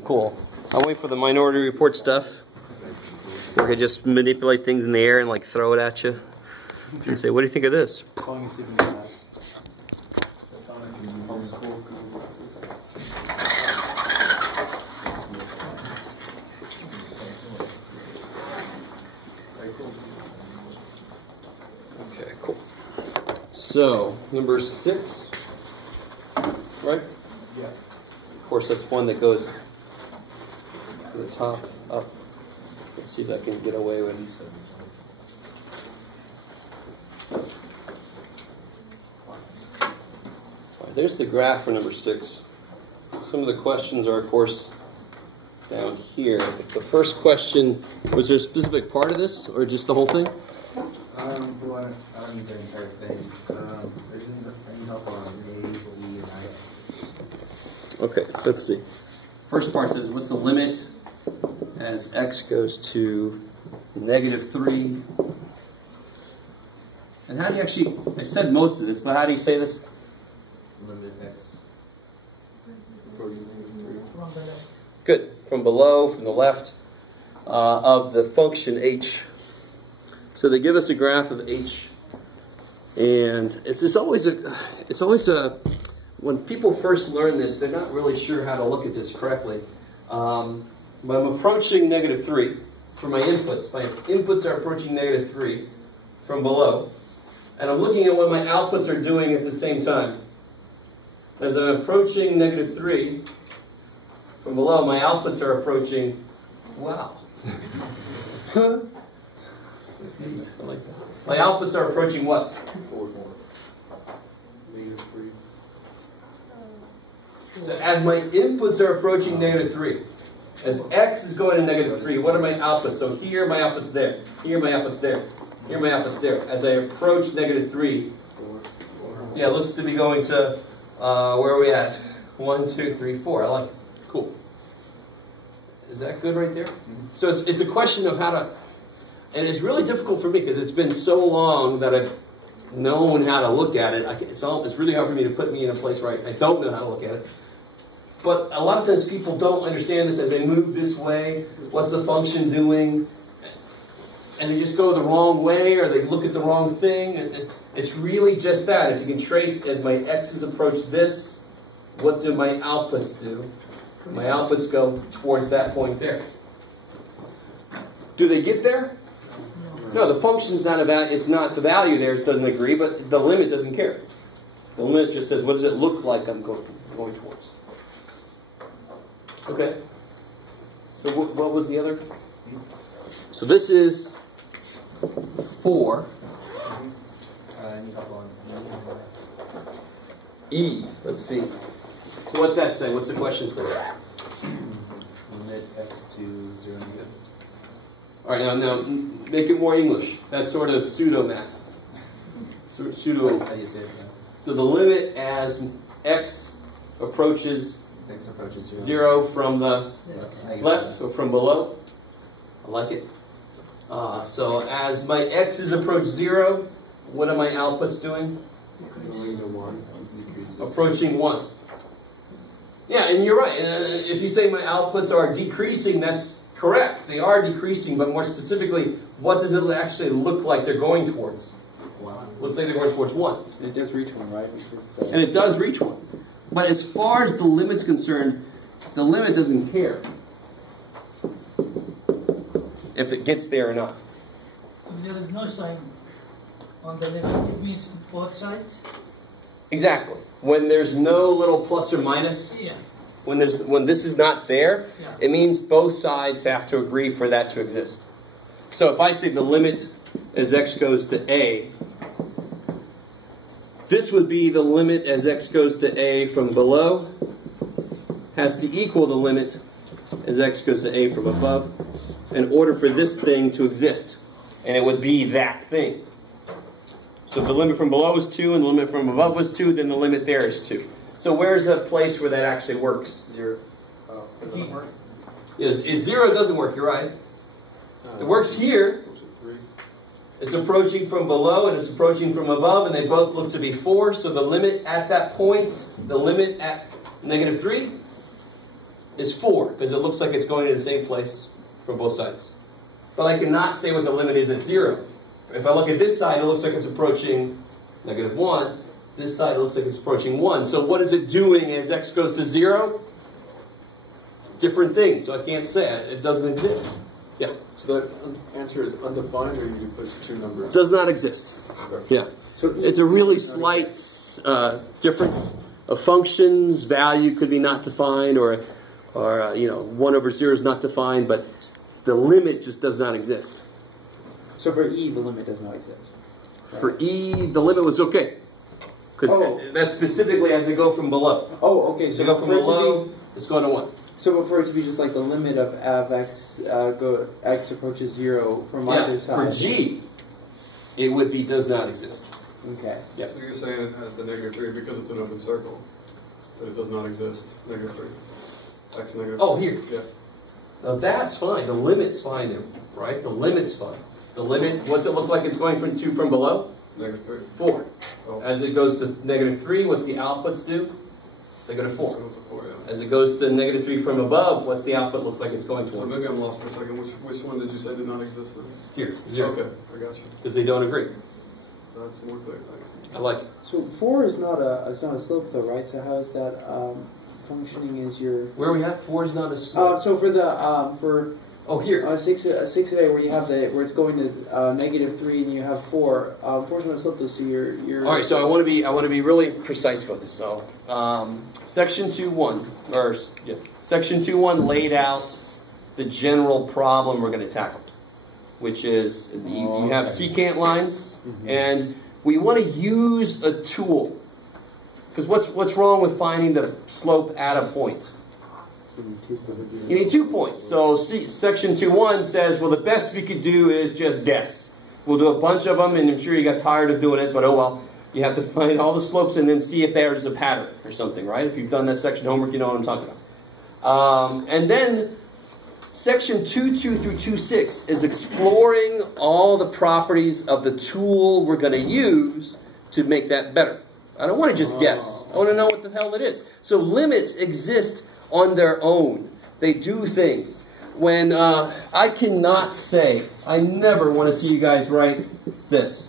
Cool. I'll wait for the Minority Report stuff. We could just manipulate things in the air and like throw it at you and say, what do you think of this? Okay, cool. So, number 6, right? Yeah. Of course, that's one that goes to the top, up. Let's see if I can get away with these. Right, there's the graph for number 6. Some of the questions are, of course, down here. The first question, was there a specific part of this, or just the whole thing? Well, I don't need the entire thing. There's any help on A, B, and I. Okay, so let's see. First part says, what's the limit as x goes to -3? And how do you actually, I said most of this, but how do you say this? Limit x. Good. From below, from the left, of the function h. So they give us a graph of h, and it's always a, when people first learn this, they're not really sure how to look at this correctly. But I'm approaching -3 for my inputs. My inputs are approaching -3 from below, and I'm looking at what my outputs are doing at the same time. As I'm approaching -3 from below, my outputs are approaching, wow. I like that. My outputs are approaching what? 4, -3. So as my inputs are approaching -3, as x is going to -3, what are my outputs? So here my output's there, here my output's there, here my output's there. As I approach -3, yeah, it looks to be going to, where are we at? 1, 2, 3, 4. I like it. Cool. Is that good right there? So it's a question of how to, and it's really difficult for me because it's been so long that I've known how to look at it. It's really hard for me to put me in a place where I don't know how to look at it. But a lot of times people don't understand this as they move this way. What's the function doing? And they just go the wrong way, or they look at the wrong thing. It's really just that. If you can trace as my x's approach this, what do my outputs do? My outputs go towards that point there. Do they get there? No, the function's not about, it's not the value there, it doesn't agree, but the limit doesn't care. The limit just says, what does it look like I'm going towards? Okay. So what was the other? So this is 4. Any help on E. Let's see. So what's that say? What's the question say? Limit x to 0 negative. All right, now make it more English. That's sort of pseudo math. Pseudo. How do you say it now? So the limit as x approaches X approaches 0. 0 from the left, so from below. I like it. So as my x's approach 0, what are my outputs doing? Approaching 1. Yeah, and you're right. If you say my outputs are decreasing, that's correct. They are decreasing, but more specifically, what does it actually look like they're going towards? 1. Let's say they're going towards 1. It does reach 1, right? And it does reach 1. But as far as the limit's concerned, the limit doesn't care if it gets there or not. There is no sign on the limit. It means both sides? Exactly. When there's no little plus or minus, Yeah. when this is not there, Yeah. it means both sides have to agree for that to exist. So if I say the limit as x goes to a, this would be the limit as x goes to a from below has to equal the limit as x goes to a from above in order for this thing to exist. And it would be that thing. So if the limit from below is 2 and the limit from above was 2, then the limit there is 2. So where's a place where that actually works? 0. It doesn't work? Is 0 doesn't work, you're right. It works here. It's approaching from below and it's approaching from above, and they both look to be 4. So the limit at that point, the limit at -3, is 4, because it looks like it's going to the same place from both sides. But I cannot say what the limit is at 0. If I look at this side, it looks like it's approaching -1. This side looks like it's approaching 1. So what is it doing as x goes to 0? Different things. So I can't say it. It doesn't exist. Yeah. So that answer is undefined, or you put 2 numbers? Does not exist. Okay. Yeah. So it's a really slight difference of functions. Value could be not defined, or 1 over 0 is not defined, but the limit just does not exist. So for E, the limit does not exist. Right? For E, the limit was okay. Because that's specifically as they go from below. Oh, okay. So they go from below, it's going to 1. So for it to be just like the limit of x approaches 0 from either side. For G, it would be does not exist. Okay. Yeah. So you're saying at the -3, because it's an open circle, that it does not exist, -3. X negative. Oh, here. Yeah. Now that's fine. The limit's fine there, right? The limit's fine. The limit, what's it look like it's going from below? -3. 4. Oh. As it goes to -3, what's the outputs do? They go to 4. Go to 4, yeah. As it goes to -3 from above, what's the output look like it's going So towards? maybe I'm lost for a second. Which one did you say did not exist then? Here, 0. Okay, I got you. Because they don't agree. That's more clear, thanks. I like it. So 4 is not a slope though, right? So how is that functioning as your? Where are we at? 4 is not a slope. So for the Oh, here. 6A where you have where it's going to -3 and you have 4. 4 is not a slope though, so you're. All right, so I want to be really precise about this. So, section 2.1 section 2.1 laid out the general problem we're going to tackle, which is you have secant lines, and we want to use a tool. Because what's wrong with finding the slope at a point? You need 2 points. So section 2.1 says, well, the best we could do is just guess. We'll do a bunch of them, and I'm sure you got tired of doing it, but oh well. You have to find all the slopes and then see if there's a pattern or something, right? If you've done that section homework, you know what I'm talking about. And then section 2.2 through 2.6 is exploring all the properties of the tool we're going to use to make that better. I don't want to just guess. I want to know what the hell it is. So limits exist on their own. They do things. When I cannot say, I never want to see you guys write this.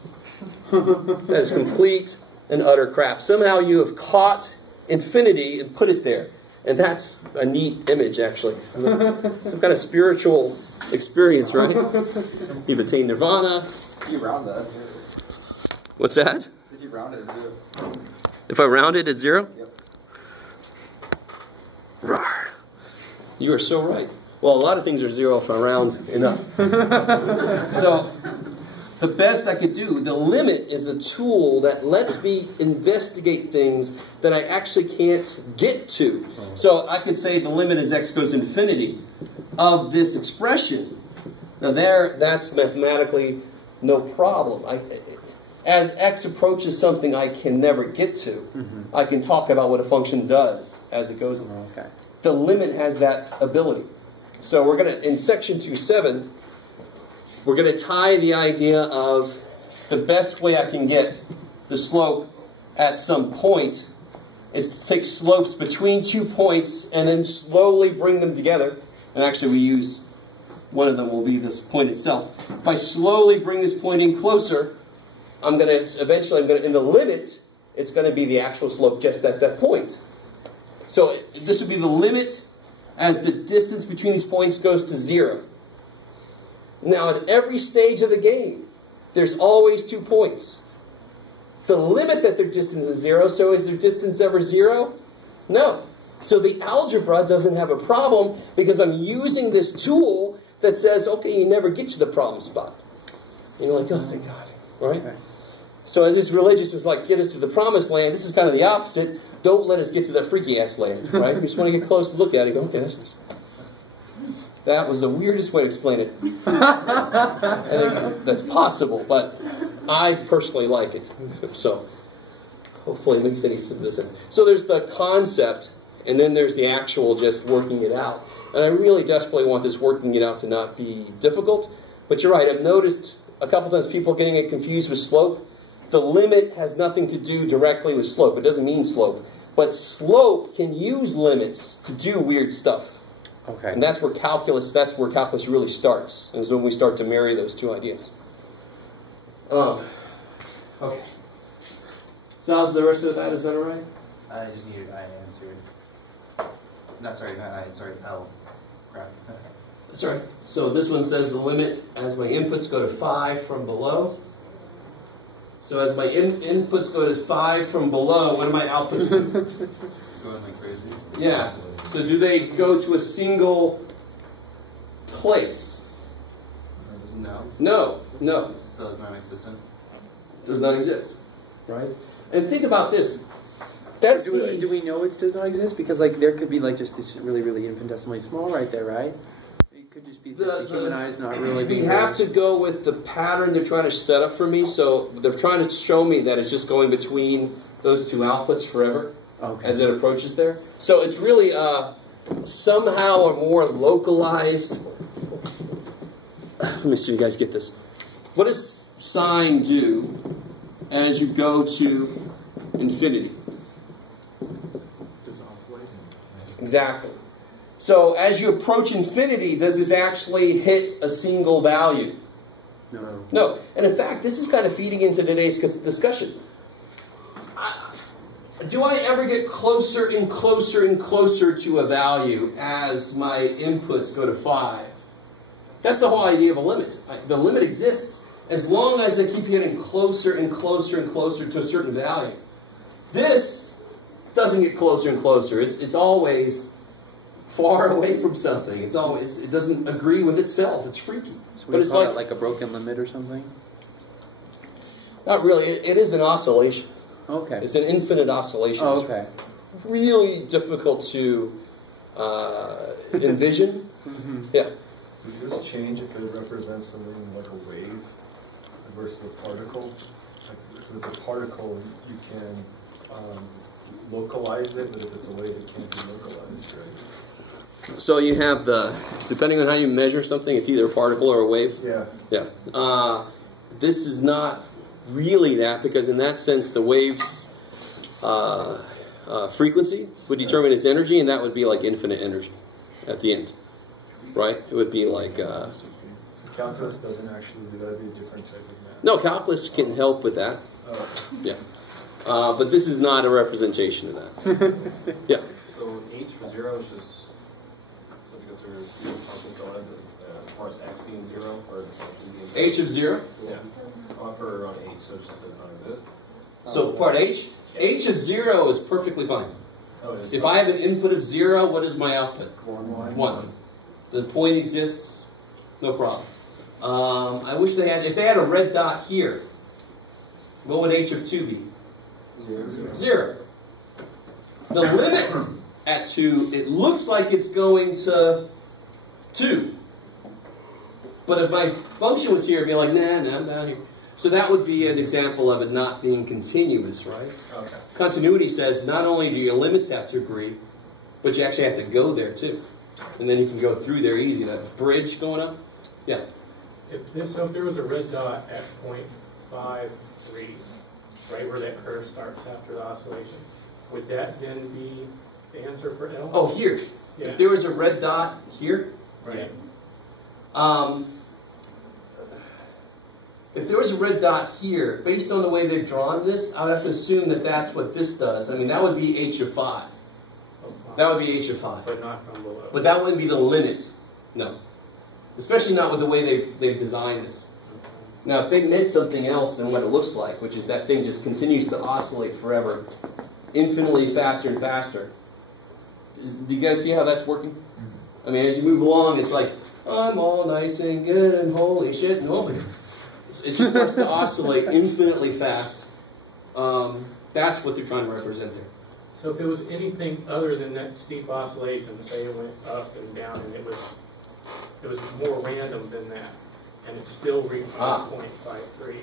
That's complete and utter crap. Somehow you have caught infinity and put it there. And that's a neat image, actually. Some kind of spiritual experience, right? You've attained nirvana. If you round that, that's 0. What's that? If you round it, it's 0. If I round it at 0? Yep. Rawr. You are so right. Well, a lot of things are 0 if I round enough. So, the best I could do, the limit is a tool that lets me investigate things that I actually can't get to. So I could say the limit as x goes to infinity of this expression. Now that's mathematically no problem. As x approaches something I can never get to, I can talk about what a function does as it goes. Okay. The limit has that ability. So we're going to, in section 2.7, we're going to tie the idea of the best way I can get the slope at some point is to take slopes between 2 points and then slowly bring them together. And actually we use, one of them will be this point itself. If I slowly bring this point in closer, in the limit, it's going to be the actual slope just at that point. So this would be the limit as the distance between these points goes to 0. Now, at every stage of the game, there's always 2 points. The limit that their distance is 0, so is their distance ever 0? No. So the algebra doesn't have a problem because I'm using this tool that says, okay, you never get to the problem spot. And you're like, oh, thank God. Right? Okay. So as this religious is like, get us to the promised land, this is kind of the opposite. Don't let us get to that freaky-ass land. Right? We just want to get close to look at it and go, okay, this is... That was the weirdest way to explain it. I think that's possible, but I personally like it. So, hopefully it makes any sense. So there's the concept, and then there's the actual just working it out. And I really desperately want this working it out to not be difficult. But you're right, I've noticed a couple times people getting it confused with slope. The limit has nothing to do directly with slope. It doesn't mean slope. But slope can use limits to do weird stuff. Okay. And that's where calculus really starts, is when we start to marry those two ideas. Okay. So how's the rest of that? Is that all right? I just needed I answered. No, sorry, not I, sorry, L. Crap. That's right. So this one says the limit as my inputs go to 5 from below. So as my inputs go to 5 from below, what are my outputs? It's going like crazy. Yeah. So do they go to a single place? No. No. No. So it's non-existent. Does not exist. Right? And think about this. That's Do we know it does not exist? Because like there could be like just this really infinitesimally small right there, right? It could just be the human eyes not really we being. have to go with the pattern they're trying to set up for me. So they're trying to show me that it's just going between those two outputs forever. Okay. As it approaches there. So it's really somehow a more localized... Let me see if you guys get this. What does sine do as you go to infinity? Just oscillates. Exactly. So as you approach infinity, does this actually hit a single value? No. No. And in fact, this is kind of feeding into today's discussion. Do I ever get closer and closer and closer to a value as my inputs go to 5? That's the whole idea of a limit. The limit exists as long as I keep getting closer and closer and closer to a certain value. This doesn't get closer and closer. It's always far away from something. It doesn't agree with itself. It's freaky. So but it's call it like a broken limit or something? Not really. It is an oscillation. Okay. It's an infinite oscillation. Oh, okay. It's really difficult to envision. Yeah. Does this change if it represents something like a wave versus a particle? Like, so it's a particle, you can localize it, but if it's a wave, it can't be localized, right? So you have depending on how you measure something, it's either a particle or a wave. Yeah. Yeah. This is not really that, because in that sense, the wave's frequency would determine its energy, and that would be like infinite energy at the end. Right? It would be like... So calculus doesn't actually, that'd be a different type of math. No, calculus can help with that. Oh. Yeah. But this is not a representation of that. Yeah. So H for 0 is just, so because there's something going on, parts X being 0, or being H of 0? Yeah. Offer on H, so it just does not exist. So part H? H of 0 is perfectly fine. Oh, it is. If I have an input of 0, what is my output? 1. The point exists, no problem. I wish if they had a red dot here, what would H of 2 be? 0. The limit at 2, it looks like it's going to 2. But if my function was here, it'd be like, nah, I'm down here. So that would be an example of it not being continuous, right? Okay. Continuity says not only do your limits have to agree, but you actually have to go there too. And then you can go through there easy. That bridge going up? Yeah. If there was a red dot at 0.53, right where that curve starts after the oscillation, would that then be the answer for L? Oh, here. Yeah. If there was a red dot here, Right. If there was a red dot here, based on the way they've drawn this, I would have to assume that that's what this does. I mean, that would be H of 5. That would be H of 5. But not from below. But that wouldn't be the limit. No. Especially not with the way they've designed this. Now, if they meant something else than what it looks like, which is that thing just continues to oscillate forever, infinitely faster and faster. Do you guys see how that's working? I mean, as you move along, it's like, I'm all nice and good and holy shit, no. It just starts to oscillate infinitely fast. That's what they're trying to represent there. So if it was anything other than that steep oscillation, say it went up and down, and it was more random than that, and it still reached 0.53.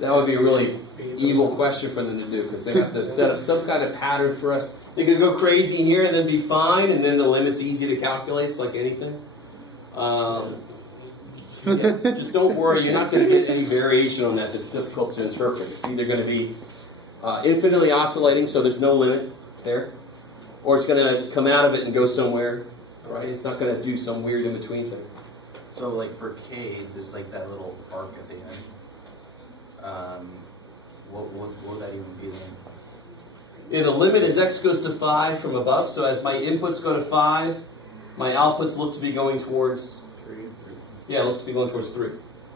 That would be a really evil question for them to do, because they have to set up some kind of pattern for us. They could go crazy here and then be fine, and then the limit's easy to calculate. It's like anything. Yeah, just don't worry. You're not going to get any variation on that that's difficult to interpret. It's either going to be infinitely oscillating, so there's no limit there, or it's going to come out of it and go somewhere, right? It's not going to do some weird in-between thing. So like for K, there's like that little arc at the end. What would that even be then? Yeah, the limit is x goes to 5 from above, so as my inputs go to 5, my outputs look to be going towards 3. Yeah, looks to be going towards 3.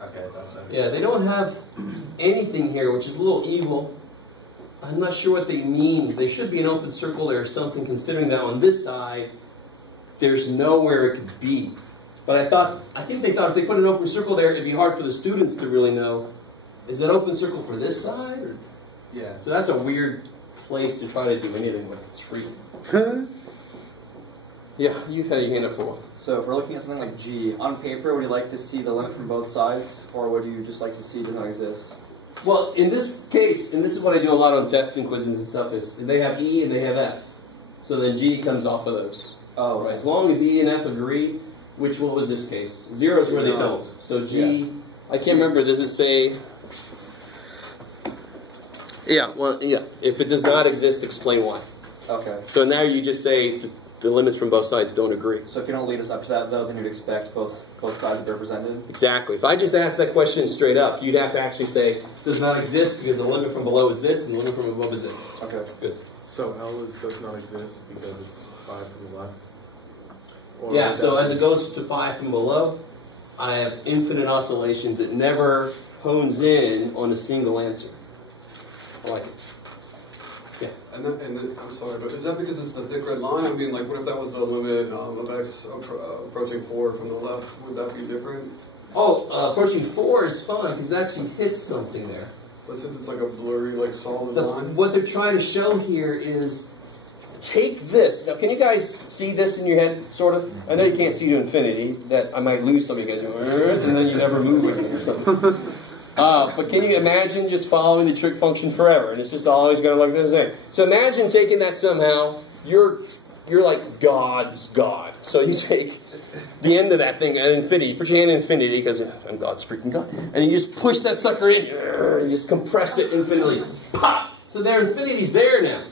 Okay, that's it. Yeah, they don't have anything here, which is a little evil. I'm not sure what they mean. There should be an open circle there or something, considering that on this side, there's nowhere it could be. But I think they thought if they put an open circle there, it'd be hard for the students to really know, is that open circle for this side? Or? Yeah. So that's a weird place to try to do anything with. It's free. Yeah, you've had your hand up for a while. So if we're looking at something like G, on paper, would you like to see the limit from both sides, or would you just like to see it does not exist? Well, in this case, and this is what I do a lot on tests and quizzes and stuff, is they have E and they have F. So then G comes off of those. Oh, Right. As long as E and F agree, what was this case? 0 is where they don't. So G, I can't remember, does it say... Yeah, well, yeah. If it does not exist, explain why. Okay. So now you just say the limits from both sides don't agree. So if you don't lead us up to that, though, then you'd expect both sides to be represented? Exactly. If I just asked that question straight up, you'd have to actually say, does not exist because the limit from below is this and the limit from above is this. Okay. Good. So L does not exist because it's 5 from the left? Or Yeah, so as it goes to 5 from below, I have infinite oscillations. It never hones in on a single answer. I like it. Yeah. And then, I'm sorry, but is that because it's the thick red line? I mean, like, what if that was the limit of x approaching 4 from the left? Would that be different? Oh, approaching 4 is fine because it actually hits something there. But since it's like a blurry, like, solid line? What they're trying to show here is take this. Now, can you guys see this in your head, sort of? I know you can't see to infinity. That I might lose some of you guys, and then you never move again or something. But can you imagine just following the trig function forever, and it's just always going to look the same? So imagine taking that somehow. You're like God's God. So you take the end of that thing at infinity. You put your hand in infinity because I'm God's freaking God, and you just push that sucker in. And you just compress it infinitely. Pop. So their infinity's there now.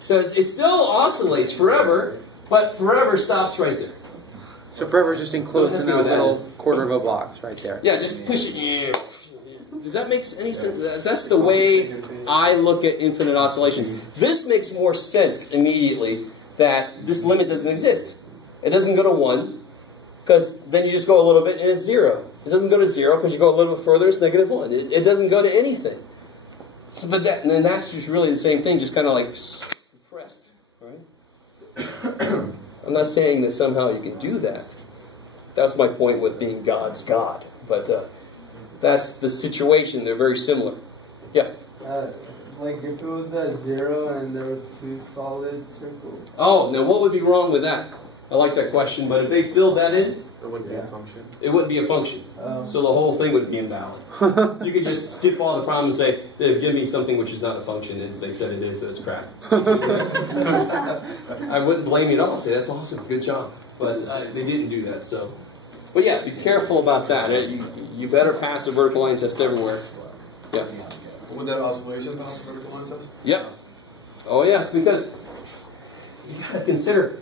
So it still oscillates forever, but forever stops right there. So forever is just enclosed in that little quarter of a box right there. Yeah, just push it. Yeah. Does that make any sense? That's the way I look at infinite oscillations. This makes more sense immediately that this limit doesn't exist. It doesn't go to 1, because then you just go a little bit and it's 0. It doesn't go to 0 because you go a little bit further, it's -1. It doesn't go to anything. So, but and then that's just really the same thing, just kind of like compressed, right? I'm not saying that somehow you can do that. That's my point with being God's God. But that's the situation. They're very similar. Yeah? Like if it was at 0 and there was 2 solid circles. Oh, now what would be wrong with that? I like that question, but if they filled that in, it wouldn't be a function. It wouldn't be a function. So the whole thing would be invalid. You could just skip all the problems and say, they've given me something which is not a function, and they said it is, so it's crap. I wouldn't blame you at all. Say, that's awesome, good job. But they didn't do that, so. But yeah, be careful about that. You better pass a vertical line test everywhere. Yeah. Would that oscillation pass a vertical line test? Yep. Oh yeah, because you gotta consider,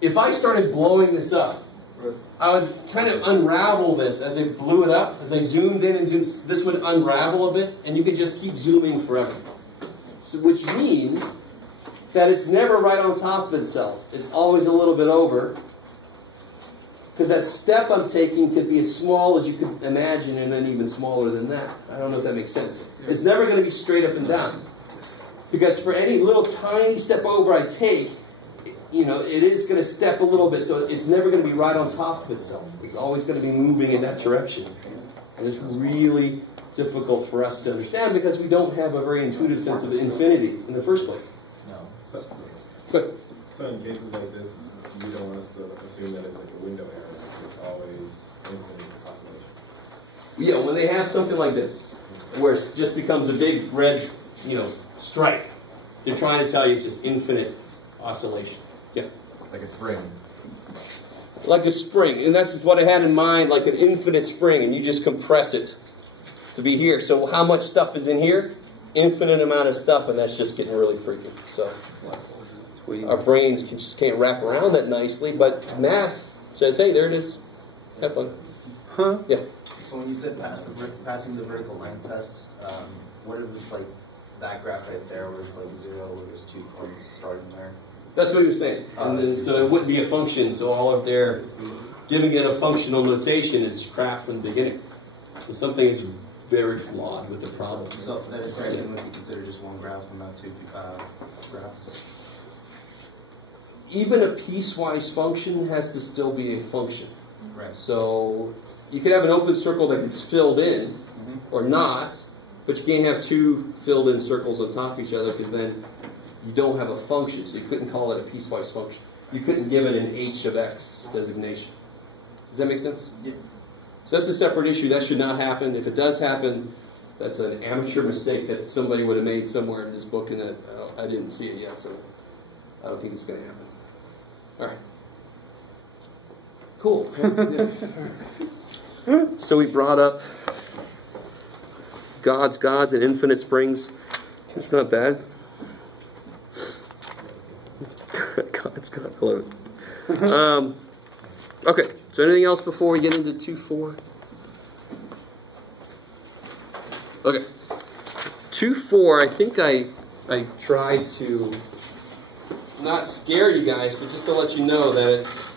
if I started blowing this up, I would kind of unravel this as I blew it up, as I zoomed in and zoomed, this would unravel a bit, and you could just keep zooming forever. So, which means that it's never right on top of itself. It's always a little bit over, because that step I'm taking could be as small as you could imagine, and then even smaller than that. I don't know if that makes sense. It's never going to be straight up and down. Because for any little tiny step over I take, it is going to step a little bit, so it's never going to be right on top of itself. It's always going to be moving in that direction. And it's really difficult for us to understand because we don't have a very intuitive sense of infinity in the first place. No. Good. So in cases like this, you don't want us to assume that it's like a window error. It's always infinite oscillation. Yeah, when they have something like this, where it just becomes a big red, stripe, they're trying to tell you it's just infinite oscillation. Yeah. Like a spring. Like a spring. And that's what I had in mind, like an infinite spring, and you just compress it to be here. So how much stuff is in here? infinite amount of stuff, and that's just getting really freaky. So our brains just can't wrap around that nicely, but math says, hey, there it is. Have fun. Huh? Yeah. So when you said passing the vertical line test, what if it's like that graph right there where it's like 0, where there's 2 points starting there? That's what he was saying. And then, so it wouldn't be a function, so all of their giving it a functional notation is crap from the beginning. So something is very flawed with the problem. So that iteration would be considered just one graph and not 2 graphs? Even a piecewise function has to still be a function. Right. So you could have an open circle that gets filled in, or not, but you can't have 2 filled in circles on top of each other because then you don't have a function, so you couldn't call it a piecewise function. You couldn't give it an h of x designation. Does that make sense? Yeah. So that's a separate issue. That should not happen. If it does happen, that's an amateur mistake that somebody would have made somewhere in this book, and that I didn't see it yet, so I don't think it's going to happen. All right. Cool. So we brought up gods and infinite springs. It's not bad. God's God, I love it. Okay, so anything else before we get into 2.4? Okay. 2.4, I think I tried to not scare you guys, but just to let you know that it's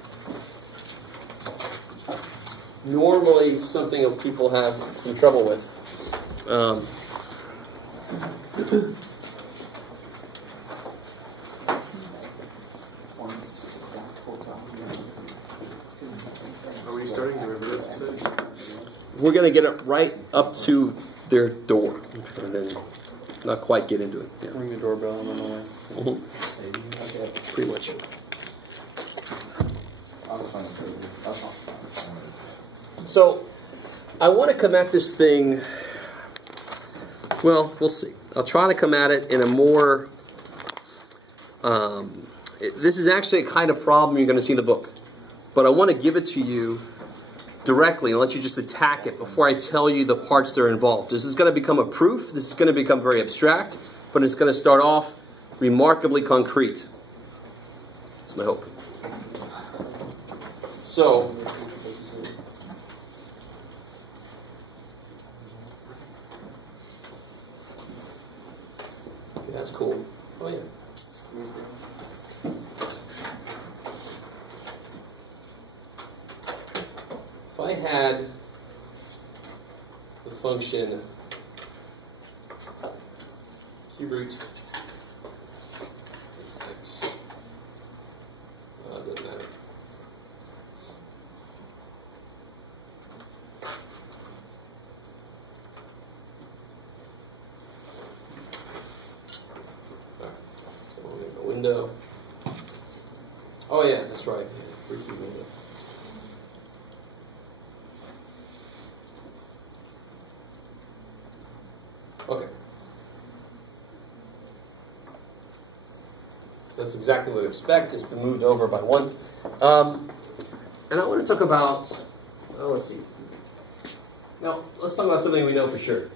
normally something that people have some trouble with. Are we starting derivatives today? We're going to get it right up to their door, and then not quite get into it. Yeah. Ring the doorbell and run away. Okay. Pretty much. So, I want to come at this thing, well, we'll see. I'll try to come at it in a more, this is actually a kind of problem you're going to see in the book. But I want to give it to you directly and let you just attack it before I tell you the parts that are involved. This is going to become a proof. This is going to become very abstract, but it's going to start off remarkably concrete. That's my hope. So, okay, that's cool. Oh yeah. If I had the function cube root x, doesn't matter. Alright, so we'll make a window. Oh yeah, that's right. Free cube window. Okay. So that's exactly what we expect. It's been moved over by 1. And I want to talk about, well, let's see. Now, let's talk about something we know for sure.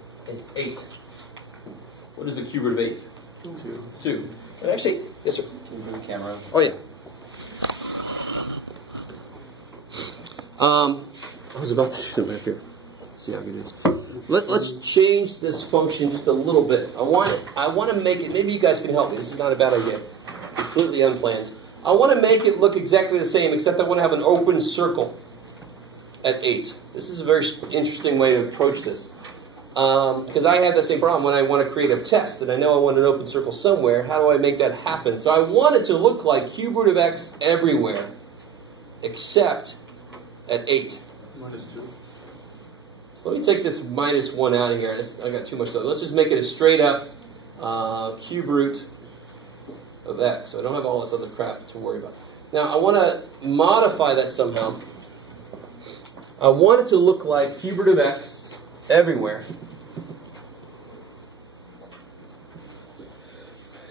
8. What is the cube root of 8? 2. But actually, yes, sir. Camera. Oh, yeah. I was about to do something up here. Let's see how good it is. Let's change this function just a little bit. I want to make it, maybe you guys can help me. This is not a bad idea. Completely unplanned. I want to make it look exactly the same, except I want to have an open circle at 8. This is a very interesting way to approach this. Because I have the same problem when I want to create a test, and I know I want an open circle somewhere. How do I make that happen? So I want it to look like cube root of x everywhere, except at 8. Minus 2. So let me take this minus 1 out of here. I got too much stuff. Let's just make it a straight up cube root of x. So I don't have all this other crap to worry about. Now I want to modify that somehow. I want it to look like cube root of x everywhere.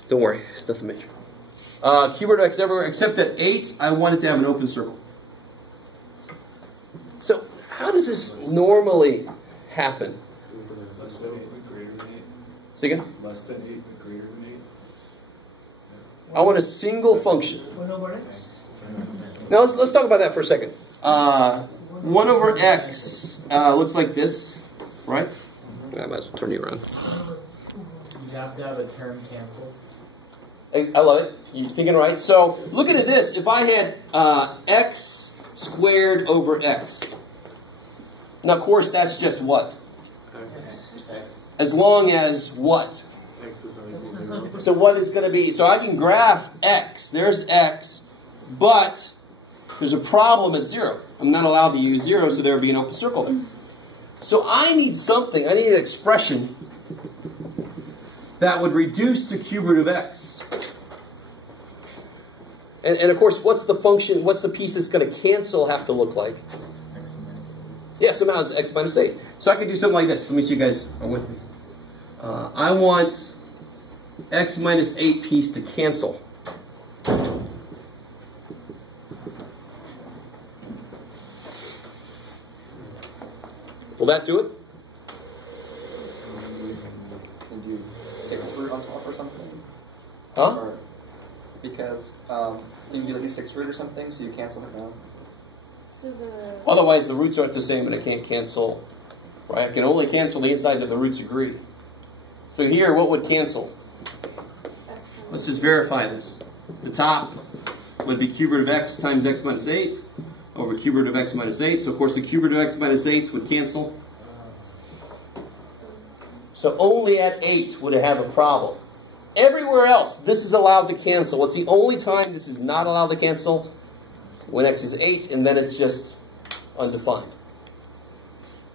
Don't worry, it's nothing major. Cube root of x everywhere except at 8. I want it to have an open circle. So how does this normally happen? Say again? Less than 8 but greater than 8? I want a single function. 1 over x. Now let's talk about that for a second. 1 over x looks like this, right? I might as well turn you around. You have to have a term canceled. I love it. You're thinking right. So look at this. If I had x squared over x. Now, of course, that's just what? As long as what? X is not equal to 0. So what is going to be? So I can graph x. There's x, but there's a problem at 0. I'm not allowed to use 0, so there would be an open circle there. So I need something. I need an expression that would reduce the cube root of x. And of course, what's the function, what's the piece that's going to cancel have to look like? X minus 8. Yeah, so now it's x minus 8. So I could do something like this. Let me see you guys are with me. I want x minus 8 piece to cancel. Will that do it? Can do 6th root on top or something? Huh? Or, because you can do like a 6th root or something, so you cancel it down. So the Otherwise, the roots aren't the same, and I can't cancel. Right? I can only cancel the insides if the roots agree. So here, what would cancel? Let's just verify this. The top would be cube root of x times x minus 8 over cube root of x minus 8. So, of course, the cube root of x minus 8 would cancel. So only at 8 would it have a problem. Everywhere else, this is allowed to cancel. It's the only time this is not allowed to cancel when x is 8, and then it's just undefined.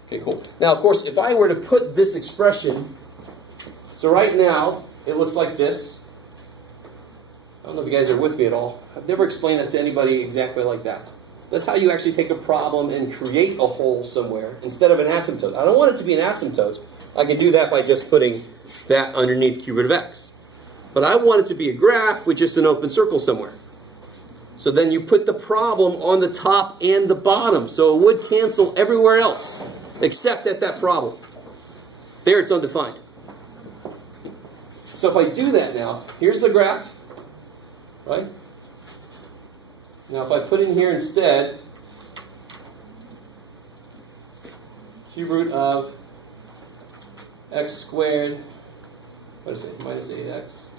Okay, cool. Now, of course, if I were to put this expression, so right now, it looks like this. I don't know if you guys are with me at all. I've never explained that to anybody exactly like that. That's how you actually take a problem and create a hole somewhere instead of an asymptote. I don't want it to be an asymptote. I can do that by just putting that underneath cube root of x. But I want it to be a graph with just an open circle somewhere. So then you put the problem on the top and the bottom. So it would cancel everywhere else except at that problem. There it's undefined. So if I do that now, here's the graph. Right? Now if I put in here instead cube root of x squared, what is it, minus 8x.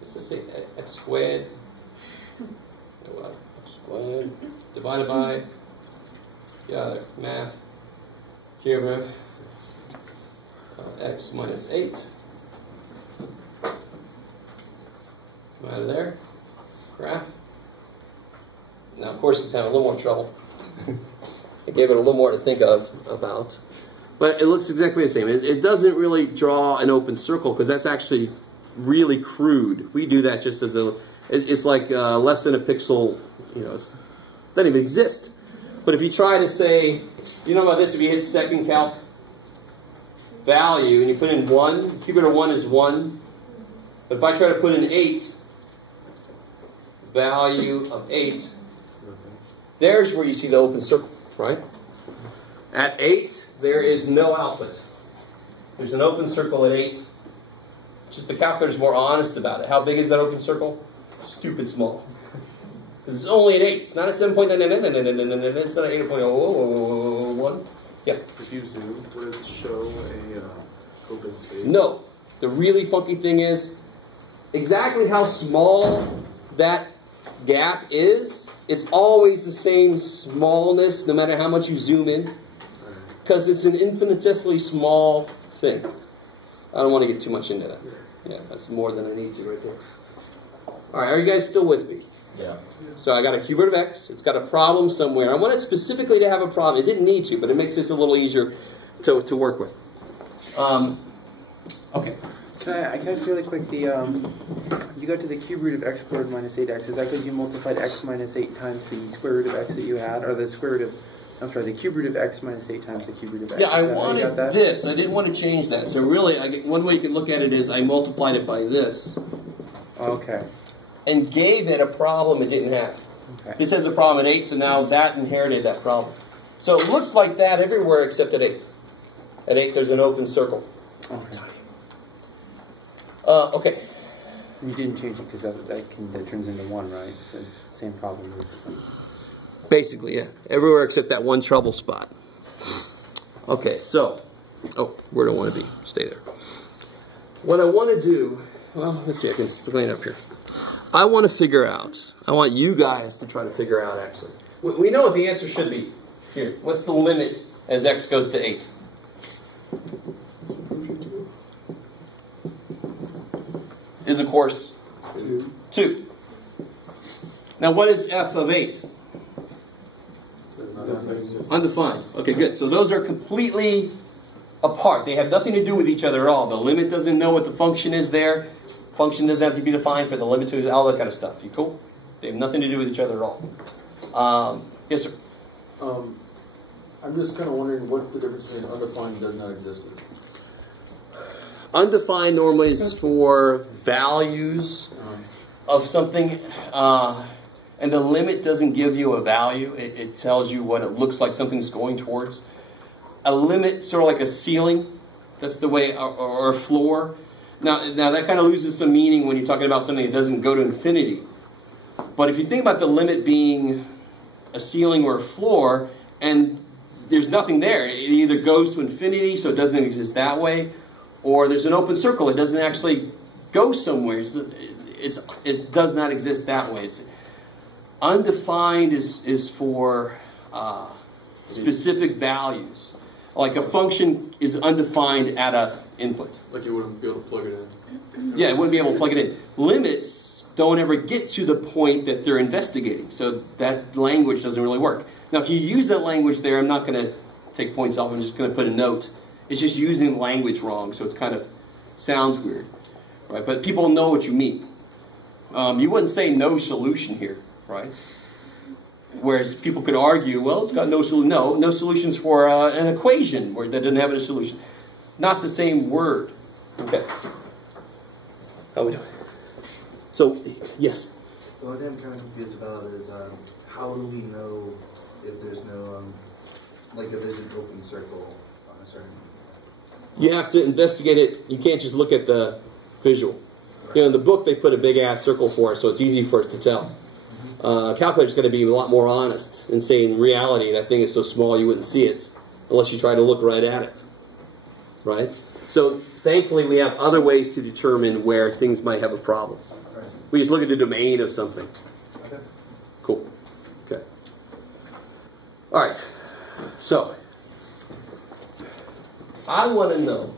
Let's say x squared, x squared divided by, math, cube root of x minus 8. Come out of there, graph. Now, of course, it's having a little more trouble. I gave it a little more to think about. But it looks exactly the same. It doesn't really draw an open circle because that's actually really crude. We do that just as it's like less than a pixel, it doesn't even exist. But if you try to say, you know about this, if you hit second calc value and you put in 1, cube root of 1 is 1. But if I try to put in 8, value of 8, there's where you see the open circle, right? At 8, there is no output. There's an open circle at 8. Just the calculator's more honest about it. How big is that open circle? Stupid small. Because it's only at 8. It's not at 7.999. It's not at 8.001. Yeah? If you zoom, would it show a open space? No. The really funky thing is exactly how small that gap is, it's always the same smallness no matter how much you zoom in. Because it's an infinitesimally small thing. I don't want to get too much into that. Yeah, that's more than I need to right there. Alright, are you guys still with me? Yeah. So I got a cube root of x. It's got a problem somewhere. I want it specifically to have a problem. It didn't need to, but it makes this a little easier to work with. Okay. Can I ask really quick, you got to the cube root of x squared minus 8x. Is that because you multiplied x minus 8 times the square root of x that you had? Or the square root of, I'm sorry, the cube root of x minus 8 times the cube root of x? Yeah, I wanted this. I didn't want to change that. So really, one way you can look at it is I multiplied it by this. Okay. And gave it a problem it didn't have. Okay. This has a problem at 8, so now that inherited that problem. So it looks like that everywhere except at 8. At 8, there's an open circle. Okay. Okay. You didn't change it because that turns into 1, right? So it's the same problem. Basically, yeah. Everywhere except that one trouble spot. Okay, so, where do I want to be? Stay there. What I want to do, well, let's see, I can clean it up here. I want to figure out, I want you guys to try to figure out, actually. We know what the answer should be. Here, what's the limit as x goes to 8? Is, of course, 2. Now, what is f of 8? Undefined. Okay, good. So those are completely apart. They have nothing to do with each other at all. The limit doesn't know what the function is there. Function doesn't have to be defined for the limit to all that kind of stuff. You cool? They have nothing to do with each other at all. Yes, sir. I'm just kind of wondering what the difference between undefined and does not exist is. Undefined normally is for values of something, and the limit doesn't give you a value. It tells you what it looks like something's going towards. A limit, sort of like a ceiling, that's the way, or a floor. Now that kind of loses some meaning when you're talking about something that doesn't go to infinity. But if you think about the limit being a ceiling or a floor, and there's nothing there, it either goes to infinity, so it doesn't exist that way, or there's an open circle, it doesn't actually go somewhere. It does not exist that way. It's undefined is for specific values. Like a function is undefined at an input. Like you wouldn't be able to plug it in. Yeah, it wouldn't be able to plug it in. Limits don't ever get to the point that they're investigating, so that language doesn't really work. Now, if you use that language there, I'm not going to take points off. I'm just going to put a note. It's just using the language wrong, so it's kind of sounds weird, right? But people know what you mean. You wouldn't say no solution here, right? Whereas people could argue, well, it's got no solution. No solutions for an equation that doesn't have a solution. It's not the same word. Okay. How are we doing? So, yes. Well, what I'm kind of confused about is how do we know if there's no, if there's an open circle on a certain... You have to investigate it. You can't just look at the visual. You know, in the book they put a big-ass circle for us, so it's easy for us to tell. Calculator's going to be a lot more honest and say, in reality, that thing is so small you wouldn't see it unless you try to look right at it. Right? So, thankfully, we have other ways to determine where things might have a problem. We just look at the domain of something. Okay. Cool. Okay. All right. So, I want to know.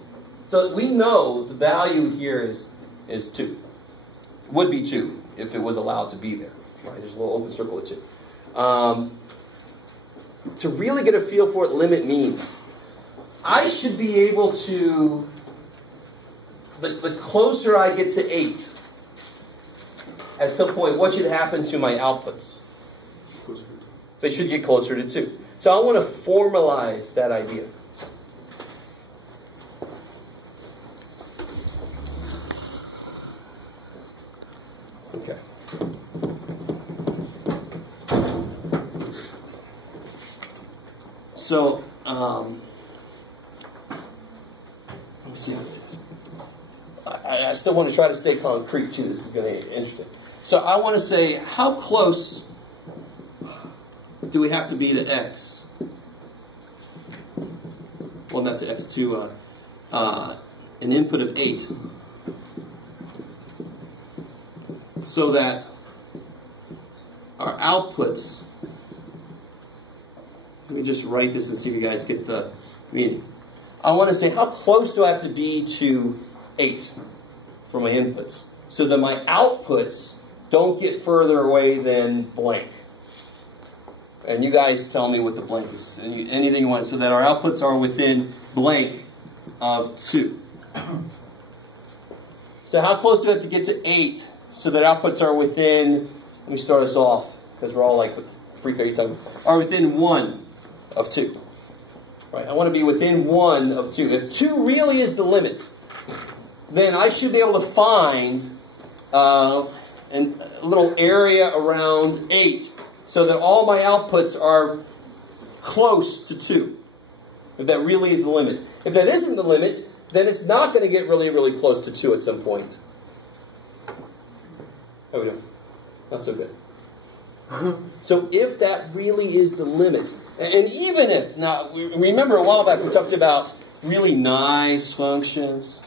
So, we know the value here is 2. Would be 2 if it was allowed to be there. Right? There's a little open circle of 2. To really get a feel for what limit means, I should be able to, the closer I get to 8, at some point, what should happen to my outputs? They should get closer to 2. So I want to formalize that idea. Okay. So, let me see how this is. I still want to try to stay concrete, too. This is going to be interesting. So I want to say, how close do we have to be to x? Well, not to x, to an input of 8. So that our outputs, let me just write this and see if you guys get the meaning. I want to say, how close do I have to be to 8 for my inputs, so that my outputs don't get further away than blank? And you guys tell me what the blank is. Anything you want, so that our outputs are within blank of 2. So how close do I have to get to 8 so that outputs are within, let me start us off, because we're all like, what the freak are you talking about? Are within 1 of 2. Right? I want to be within 1 of 2. If 2 really is the limit, then I should be able to find a little area around 8 so that all my outputs are close to 2. If that really is the limit. If that isn't the limit, then it's not going to get really, really close to 2 at some point. How are we doing? Not so good. So if that really is the limit, and even if, now remember a while back we talked about really nice functions,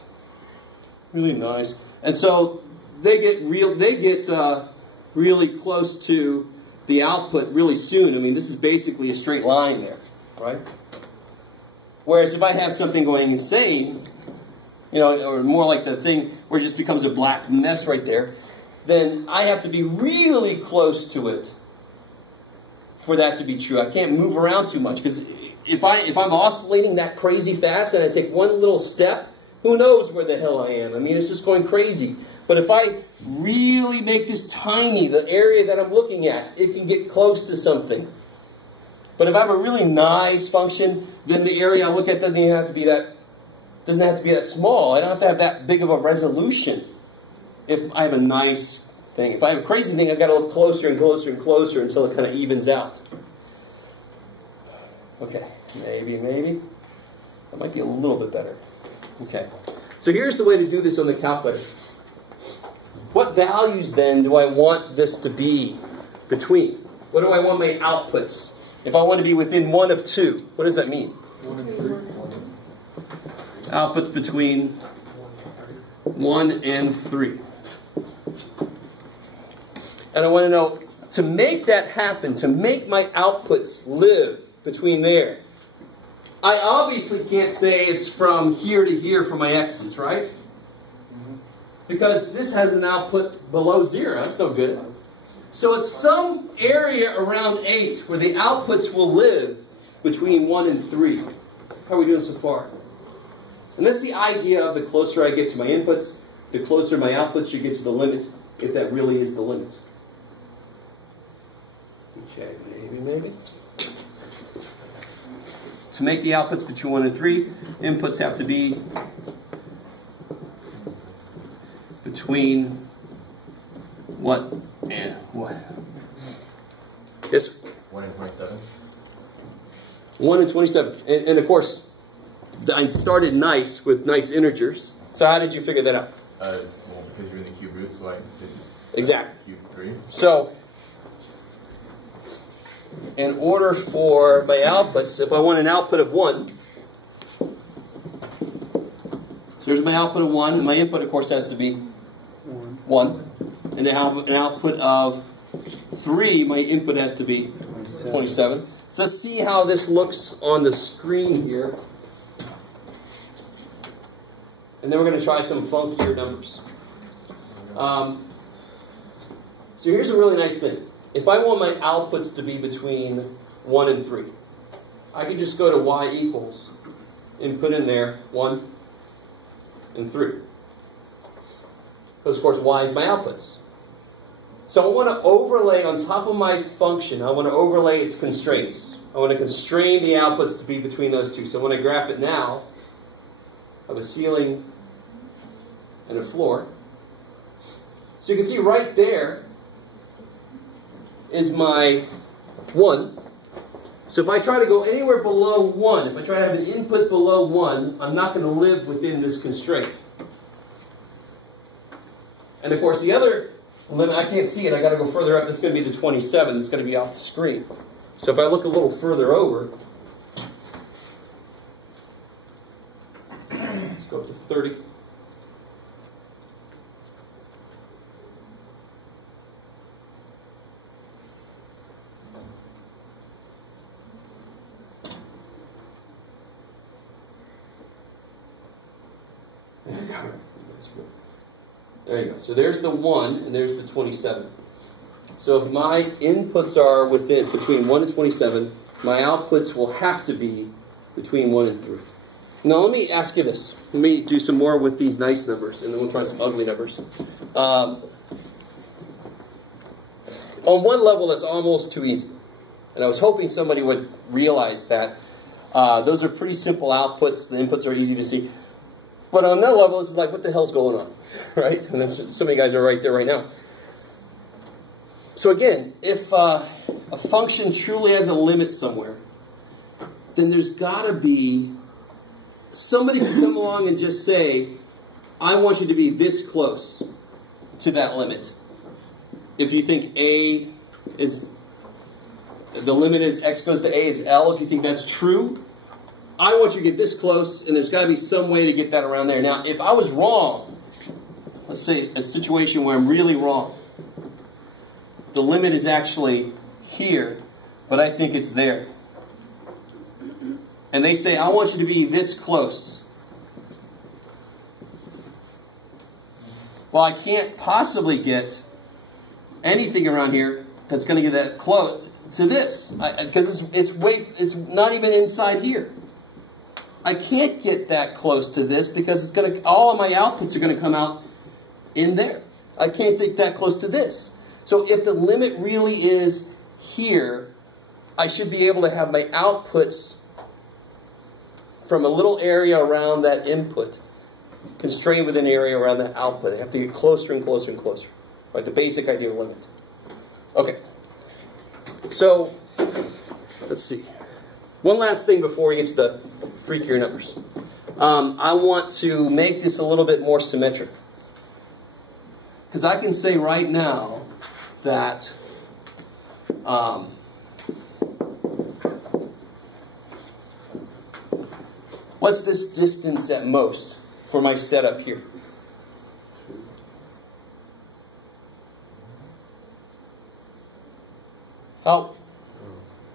really nice, and so they get really close to the output really soon. I mean, this is basically a straight line there, right? Whereas if I have something going insane, you know, or more like the thing where it just becomes a black mess right there, then I have to be really close to it for that to be true. I can't move around too much, because if I'm oscillating that crazy fast and I take one little step, who knows where the hell I am? I mean, it's just going crazy. But if I really make this tiny, the area that I'm looking at, it can get close to something. But if I have a really nice function, then the area I look at doesn't have to be that small. I don't have to have that big of a resolution if I have a nice thing. If I have a crazy thing, I've got to look closer and closer and closer until it kind of evens out. Okay, maybe. That might be a little bit better. Okay, so here's the way to do this on the calculator. What values then do I want this to be between? What do I want my outputs? If I want to be within 1 of 2, what does that mean? 1 and 3. Outputs between 1 and 3. And I want to know, to make that happen, to make my outputs live between there, I obviously can't say it's from here to here for my x's, right? Because this has an output below 0. That's no good. So it's some area around 8 where the outputs will live between 1 and 3. How are we doing so far? And that's the idea of the closer I get to my inputs, the closer my outputs should get to the limit, if that really is the limit. Okay, maybe. To make the outputs between 1 and 3, inputs have to be between what and what? Yes? 1 and 27. 1 and 27. And of course, I started nice with nice integers. So how did you figure that out? Well, because you're in the cube root, so I did exactly. cube 3. So, in order for my outputs, if I want an output of 1, so here's my output of 1, and my input, of course, has to be 1. And to have an output of 3, my input has to be 27. So let's see how this looks on the screen here. And then we're going to try some funkier numbers. So here's a really nice thing. If I want my outputs to be between 1 and 3, I can just go to y equals and put in there 1 and 3. Because, of course, y is my outputs. So I want to overlay on top of my function, I want to overlay its constraints. I want to constrain the outputs to be between those two. So when I graph it now, I have a ceiling and a floor. So you can see right there is my 1. So if I try to go anywhere below 1, if I try to have an input below 1, I'm not going to live within this constraint. And of course the other limit, I can't see it, I got to go further up, it's going to be the 27, that's going to be off the screen. So if I look a little further over, let's go up to 30. There you go. So there's the 1 and there's the 27. So if my inputs are between 1 and 27, my outputs will have to be between 1 and 3. Now let me ask you this. Let me do some more with these nice numbers, and then we'll try some ugly numbers. On one level, that's almost too easy. And I was hoping somebody would realize that those are pretty simple outputs. The inputs are easy to see. But on another level, this is like, what the hell's going on? Right? And so many guys are right there right now. So again, if a function truly has a limit somewhere, then there's got to be somebody could come along and just say, I want you to be this close to that limit. If you think A is, the limit is x goes to A is L, if you think that's true, I want you to get this close, and there's got to be some way to get that around there. Now, if I was wrong, let's say a situation where I'm really wrong, the limit is actually here, but I think it's there. And they say, I want you to be this close. Well, I can't possibly get anything around here that's going to get that close to this, because it's not even inside here. I can't get that close to this because it's going to, all of my outputs are going to come out in there. I can't get that close to this. So if the limit really is here, I should be able to have my outputs from a little area around that input constrained with an area around that output. They have to get closer and closer and closer. Like the basic idea of limit. Okay. So, let's see. One last thing before we get to the freakier numbers. I want to make this a little bit more symmetric. Because I can say right now that what's this distance at most for my setup here?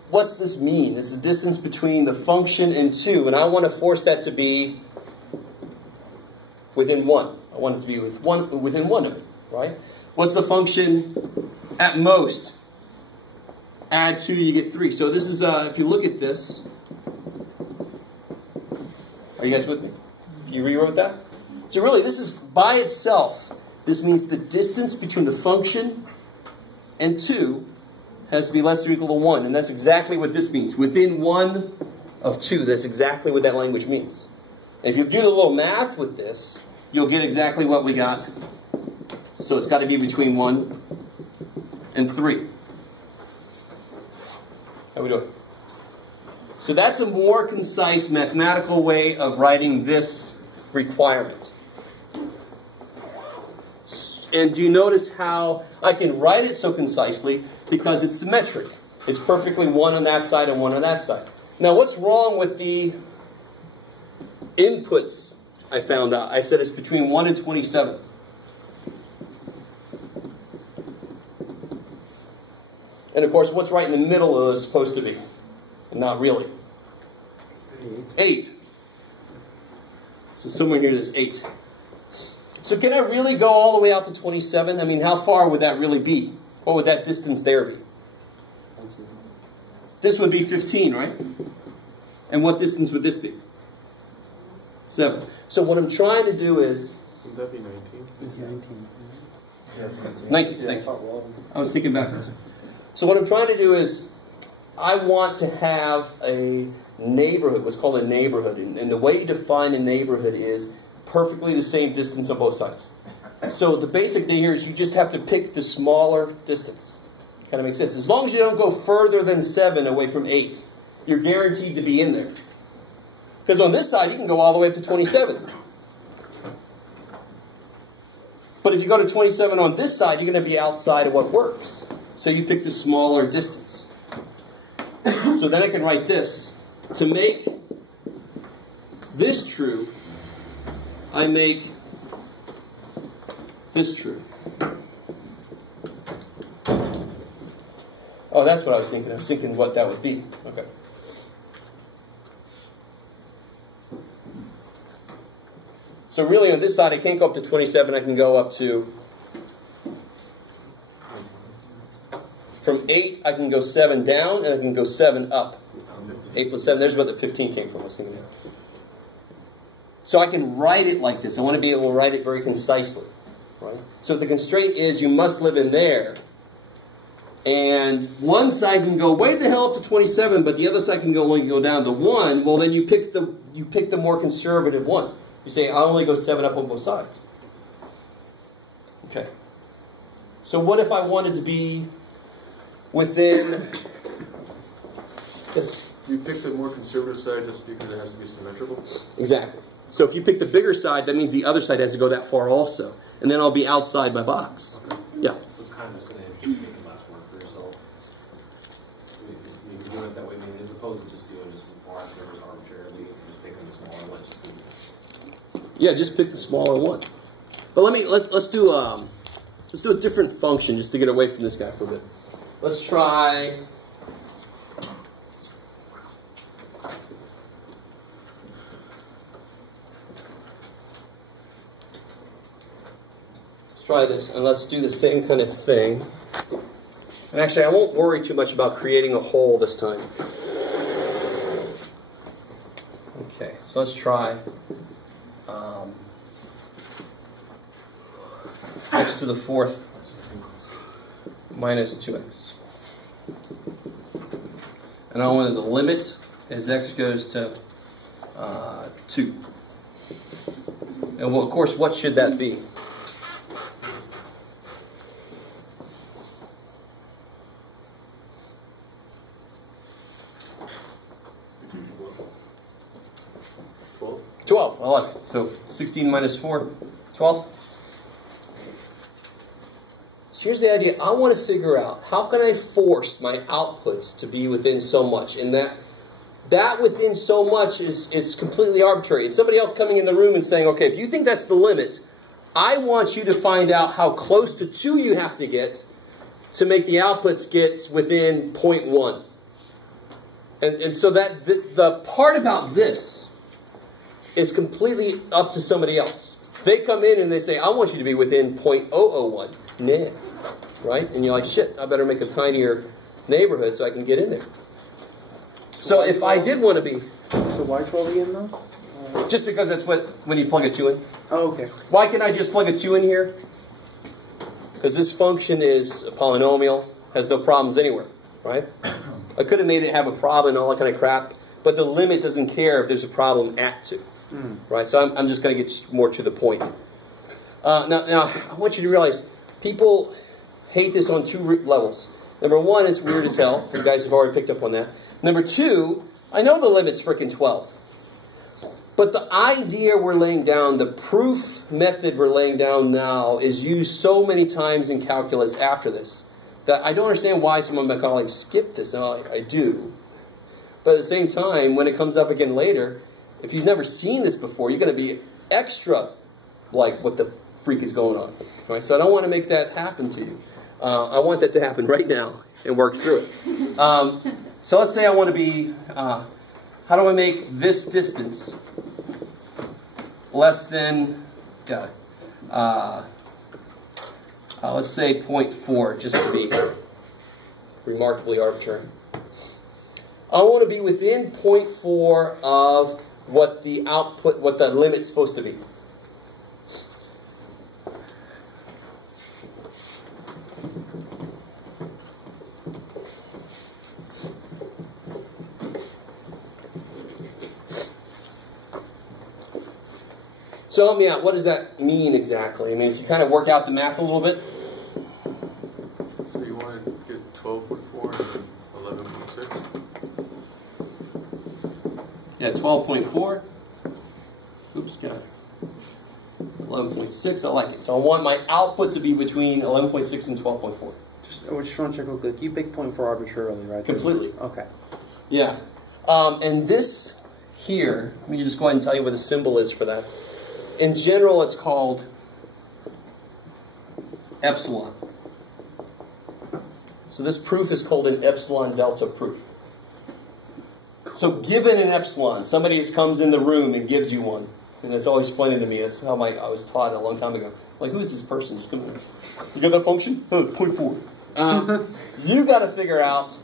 What's this mean? This is the distance between the function and 2, and I want to force that to be within 1. I want it to be within 1 of it, right? What's the function at most? Add 2, you get 3. So this is, if you look at this, are you guys with me? If you rewrote that? So really, this is by itself. This means the distance between the function and 2 has to be less or equal to 1. And that's exactly what this means. Within 1 of 2, that's exactly what that language means. And if you do a little math with this, you'll get exactly what we got. So it's got to be between 1 and 3. How we doing? So that's a more concise mathematical way of writing this requirement. And do you notice how I can write it so concisely? Because it's symmetric. It's perfectly 1 on that side and 1 on that side. Now, what's wrong with the inputs I found out? I said it's between 1 and 27. And of course, what's right in the middle is supposed to be? And not really. 8. So somewhere here there's 8. So can I really go all the way out to 27? I mean, how far would that really be? What would that distance there be? This would be 15, right? And what distance would this be? 7. So what I'm trying to do is... Would that be 19? It's 19. Yeah, it's 19. 19, thank you. I was thinking backwards. So what I'm trying to do is, I want to have a neighborhood, what's called a neighborhood. And the way you define a neighborhood is perfectly the same distance on both sides. So the basic thing here is you just have to pick the smaller distance. Kind of makes sense. As long as you don't go further than 7 away from 8, you're guaranteed to be in there. Because on this side, you can go all the way up to 27. But if you go to 27 on this side, you're going to be outside of what works. So you pick the smaller distance. So then I can write this. To make this true, I make this true. Oh, that's what I was thinking. I was thinking what that would be. Okay. So really on this side, I can't go up to 27. I can go up to... From 8, I can go 7 down, and I can go 7 up. 8 plus 7, there's where the 15 came from. I was thinking that. So I can write it like this. I want to be able to write it very concisely. Right? So the constraint is you must live in there. And one side can go way the hell up to 27, but the other side can only go down to 1. Well, then you pick the more conservative one. You say, I only go 7 up on both sides. Okay. So what if I wanted to be within... You pick the more conservative side just because it has to be symmetrical? Exactly. So if you pick the bigger side, that means the other side has to go that far also. And then I'll be outside my box. Okay. Yeah. So it's kind of just an edge, just making less work for yourself. You can do it that way, I mean, as opposed to just doing just arbitrarily, just picking the smaller one. Yeah, just pick the smaller one. But let's do a different function just to get away from this guy for a bit. Let's try. Try this, and let's do the same kind of thing. And actually, I won't worry too much about creating a hole this time. Okay, so let's try x to the fourth minus 2x. And I wanted the limit as x goes to 2. And well, of course, what should that be? Well, 12, I like it. So 16 minus 4, 12. So here's the idea. I want to figure out how can I force my outputs to be within so much. And that within so much is completely arbitrary. It's somebody else coming in the room and saying, okay, if you think that's the limit, I want you to find out how close to 2 you have to get to make the outputs get within 0.1. And so that the part about this is completely up to somebody else. They come in and they say, I want you to be within 0.001. Nah. Right? And you're like, shit, I better make a tinier neighborhood so I can get in there. So if I did want to be... So why 12 again, though? Just because that's when you plug a 2 in. Oh, okay. Why can't I just plug a 2 in here? Because this function is a polynomial, has no problems anywhere, right? I could have made it have a problem and all that kind of crap, but the limit doesn't care if there's a problem at 2, right? So I'm just going to get more to the point. Now, I want you to realize, people hate this on 2 levels. Number 1, it's weird as hell. You guys have already picked up on that. Number 2, I know the limit's freaking 12. But the idea we're laying down, the proof method we're laying down now, is used so many times in calculus after this that I don't understand why some of my colleagues skip this. Now, I do. But at the same time, when it comes up again later, if you've never seen this before, you're going to be extra like, what the freak is going on? Right? So I don't want to make that happen to you. I want that to happen right now and work through it. So let's say I want to be, how do I make this distance less than, let's say 0.4, just to be remarkably arbitrary. I want to be within 0.4 of what the output, what the limit's supposed to be. So help me out. What does that mean exactly? I mean, if you kind of work out the math a little bit. So you want to get 12.4 and 11.6? Yeah, 12.4. Oops, got it. 11.6. I like it. So I want my output to be between 11.6 and 12.4. I just want to check real quick. You picked 0.4 arbitrarily, right? Completely. Okay. Yeah. And this here, let me just go ahead and tell you what the symbol is for that. In general, it's called epsilon. So this proof is called an epsilon delta proof. So given an epsilon, somebody just comes in the room and gives you one. And that's always funny to me. That's how I was taught a long time ago. Like, who is this person just coming in? You got that function? 0.4. You got to figure out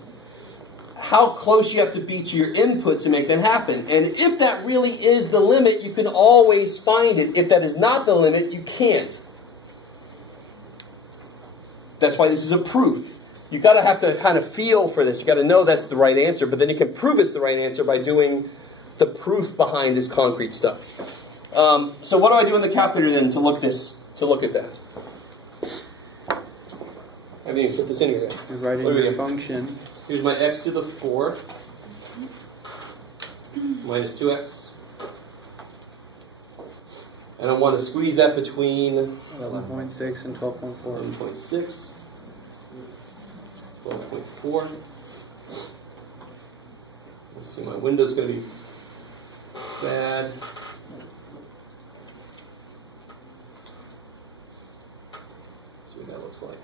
how close you have to be to your input to make that happen. And if that really is the limit, you can always find it. If that is not the limit, you can't. That's why this is a proof. You got to have to kind of feel for this. You got to know that's the right answer, but then you can prove it's the right answer by doing the proof behind this concrete stuff. So what do I do in the calculator then to look at that? I haven't even put this in here yet. You're writing your function. Here's my x to the 4th minus 2x. And I want to squeeze that between 11.6 and 12.4. 11.6, 12.4. Let's see, my window's going to be bad. See what that looks like.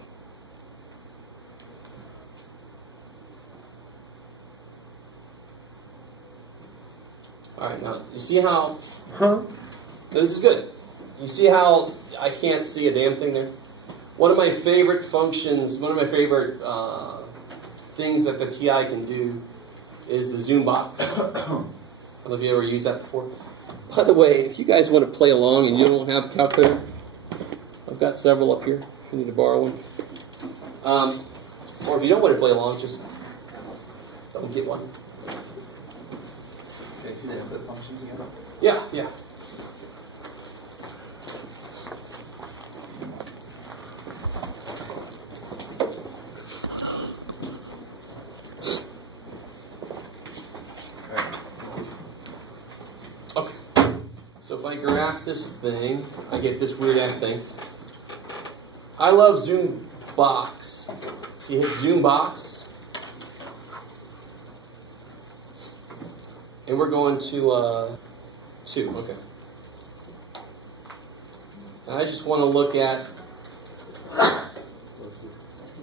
All right, now you see how? This is good. You see how I can't see a damn thing there? One of my favorite functions, one of my favorite things that the TI can do is the zoom box. I don't know if you ever used that before. By the way, if you guys want to play along and you don't have a calculator, I've got several up here if you need to borrow one. Or if you don't want to play along, just don't get one. Okay, see the input functions again? Yeah, yeah. Okay. So if I graph this thing, I get this weird ass thing. I love zoom box. You hit zoom box. And we're going to 2, okay. And I just want to look at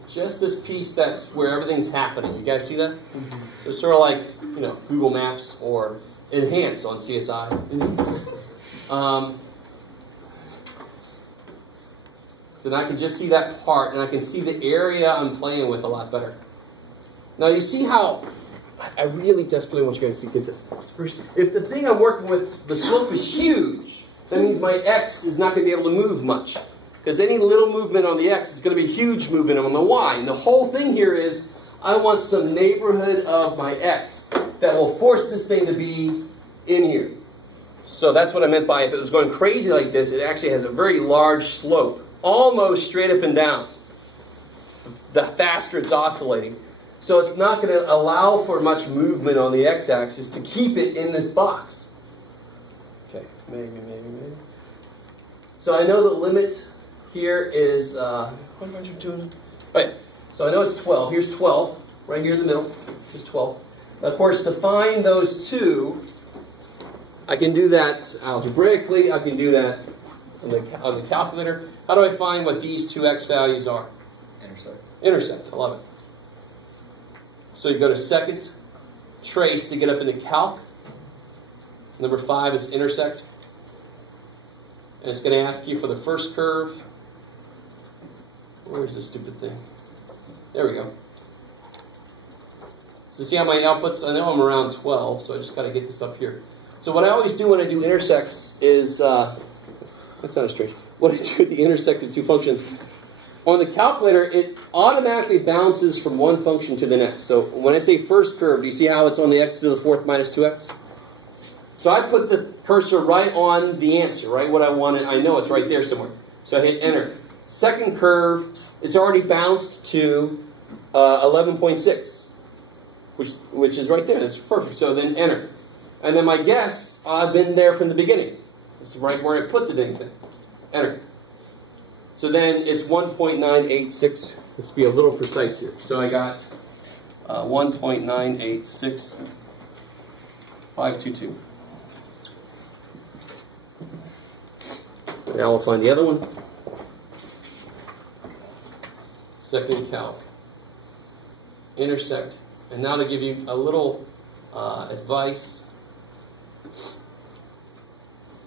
just this piece that's where everything's happening. You guys see that? Mm-hmm. So it's sort of like, you know, Google Maps or Enhance on CSI. So then I can just see that part, and I can see the area I'm playing with a lot better. Now you see how I really desperately want you guys to get this. If the thing I'm working with, the slope is huge, that means my x is not going to be able to move much. Because any little movement on the x is going to be a huge movement on the y. And the whole thing here is, I want some neighborhood of my x that will force this thing to be in here. So that's what I meant by if it was going crazy like this, it actually has a very large slope, almost straight up and down, the faster it's oscillating. So it's not going to allow for much movement on the x-axis to keep it in this box. Okay, maybe. So I know the limit here is, what am I doing? Right, so I know it's 12. Here's 12, right here in the middle. Here's 12. Now, of course, to find those two, I can do that algebraically. I can do that on the calculator. How do I find what these two x values are? Intersect. Intersect, I love it. So you go to second, trace to get up into calc. Number 5 is intersect. And it's going to ask you for the first curve. Where's this stupid thing? There we go. So see how my outputs, I know I'm around 12, so I just got to get this up here. So what I always do when I do intersects is, that's not strange. What I do at the intersect of two functions, on the calculator, it automatically bounces from one function to the next. So when I say first curve, do you see how it's on the x to the 4th minus 2x? So I put the cursor right on the answer, right? What I wanted, I know it's right there somewhere. So I hit enter. Second curve, it's already bounced to 11.6, which is right there. That's perfect. So then enter. And then my guess, I've been there from the beginning. This is right where I put the dang thing. Enter. So then it's 1.986. Let's be a little precise here. So I got 1.986,522. Now we'll find the other one. Second calc. Intersect. And now to give you a little advice.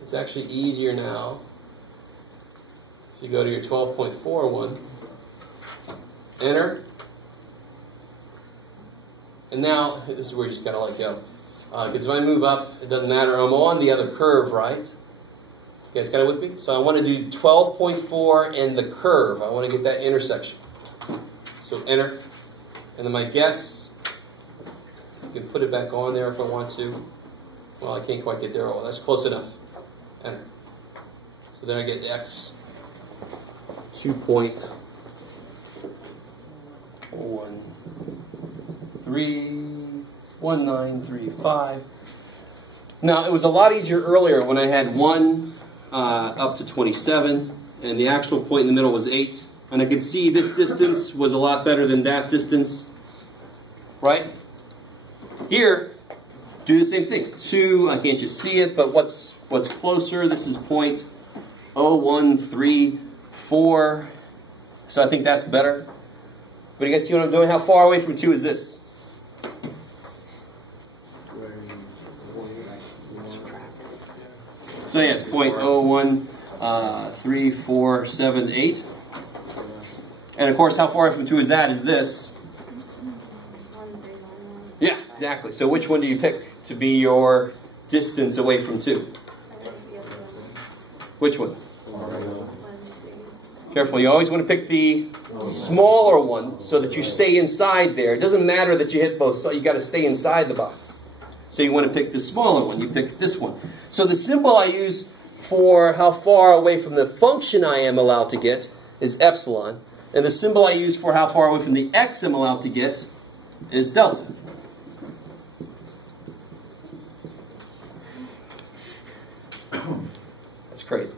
It's actually easier now. If you go to your 12.41, enter. And now, this is where you just gotta let go. Because if I move up, it doesn't matter. I'm on the other curve, right? You guys got it with me? So I want to do 12.4 and the curve. I want to get that intersection. So enter. And then my guess, you can put it back on there if I want to. Well, I can't quite get there. Oh, that's close enough. Enter. So then I get x 2.131935. Now, it was a lot easier earlier when I had 1 up to 27, and the actual point in the middle was 8. And I could see this distance was a lot better than that distance. Right? Here, do the same thing. 2, I can't just see it, but what's closer? This is 0.0134. So I think that's better. But you guys see what I'm doing? How far away from 2 is this? So yeah, it's 0.013478. And of course, how far away from 2 is that? Is this? Yeah, exactly. So which one do you pick to be your distance away from 2? Which one? Careful, you always want to pick the smaller one so that you stay inside there. It doesn't matter that you hit both, so you got to stay inside the box. So you want to pick the smaller one. You pick this one. So the symbol I use for how far away from the function I am allowed to get is epsilon. And the symbol I use for how far away from the x I'm allowed to get is delta. That's crazy.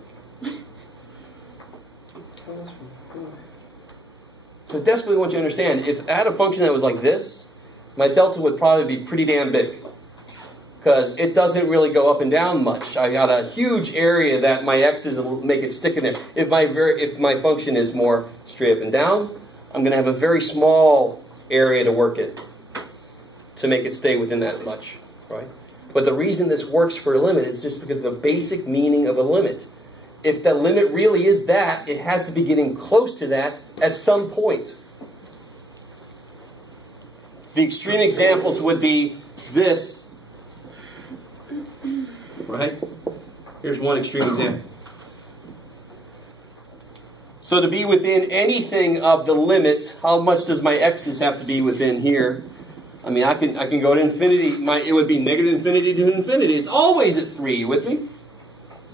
So I desperately want you to understand, if I had a function that was like this, my delta would probably be pretty damn big. Because it doesn't really go up and down much. I got a huge area that my x's will make it stick in there. If my function is more straight up and down, I'm going to have a very small area to work in to make it stay within that much, right? But the reason this works for a limit is just because of the basic meaning of a limit. If the limit really is that, it has to be getting close to that at some point. The extreme examples would be this. Right? Here's one extreme example. So to be within anything of the limit, how much does my x's have to be within here? I mean, I can go to infinity. It would be negative infinity to infinity. It's always at 3. You with me?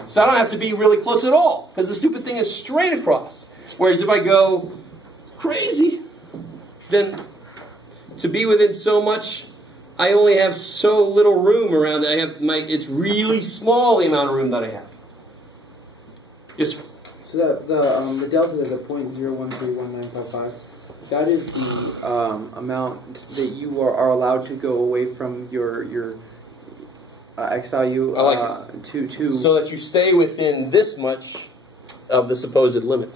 So I don't have to be really close at all, because the stupid thing is straight across. Whereas if I go crazy, then to be within so much, I only have so little room around it. It's really small, the amount of room that I have. Yes, sir. So the delta, the 0.013195, that is the amount that you are allowed to go away from your x value I like it. to so that you stay within this much of the supposed limit.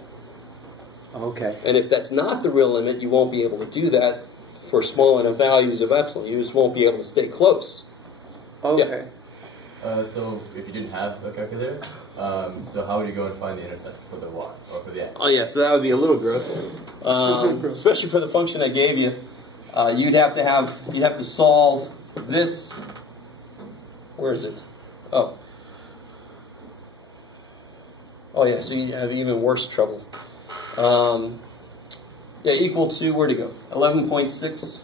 Okay. And if that's not the real limit, you won't be able to do that for small enough values of epsilon. You just won't be able to stay close. Okay. Yeah. So if you didn't have a calculator, so how would you go and find the intercept for the y or for the x? Oh yeah, so that would be a little gross. Especially for the function I gave you. You'd have to solve this. Where is it? Oh. Oh yeah, so you have even worse trouble. Yeah, equal to, where'd it go? 11.6.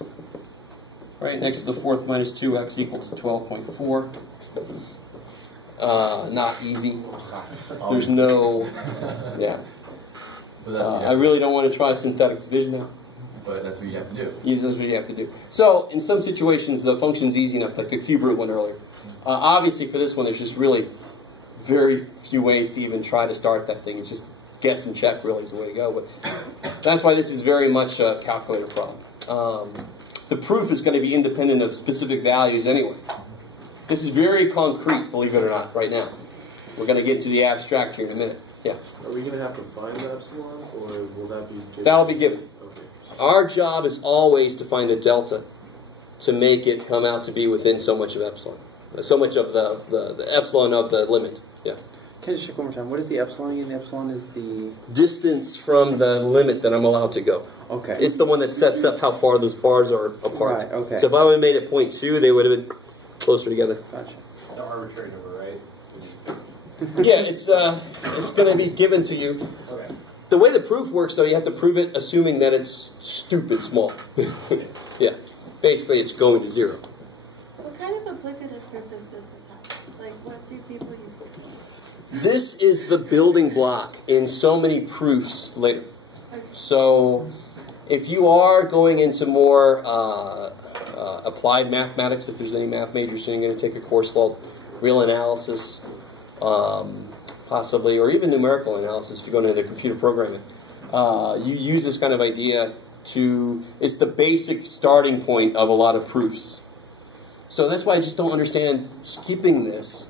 Right, next to the fourth minus 2x equals 12.4. Not easy. There's no, yeah. I really don't want to try synthetic division now. But that's what you have to do. Yeah, that's what you have to do. So, in some situations, the function's easy enough, like the cube root one earlier. Obviously, for this one, there's just really very few ways to even try to start that thing. It's just guess and check really is the way to go. But that's why this is very much a calculator problem. The proof is going to be independent of specific values anyway. This is very concrete, believe it or not, right now. We're going to get to the abstract here in a minute. Yeah. Are we going to have to find the epsilon, or will that be given? That'll be given. Okay. Our job is always to find the delta to make it come out to be within so much of epsilon. So much of the epsilon of the limit. Yeah. Can I just check one more time? What is the epsilon again? The epsilon is the distance from the limit that I'm allowed to go. Okay. It's the one that sets up how far those bars are apart. Right, okay. So if I would have made it 0.2, they would have been closer together. Gotcha. The arbitrary number, right? Yeah, it's going to be given to you. Okay. The way the proof works, though, you have to prove it assuming that it's stupid small. Yeah. Basically, it's going to 0. What kind of applicative purpose does this have? Like, what do people use this for? This is the building block in so many proofs later. Okay. So, if you are going into more applied mathematics, if there's any math majors, so you're going to take a course called real analysis, possibly, or even numerical analysis if you're going into computer programming. You use this kind of idea it's the basic starting point of a lot of proofs. So that's why I just don't understand skipping this.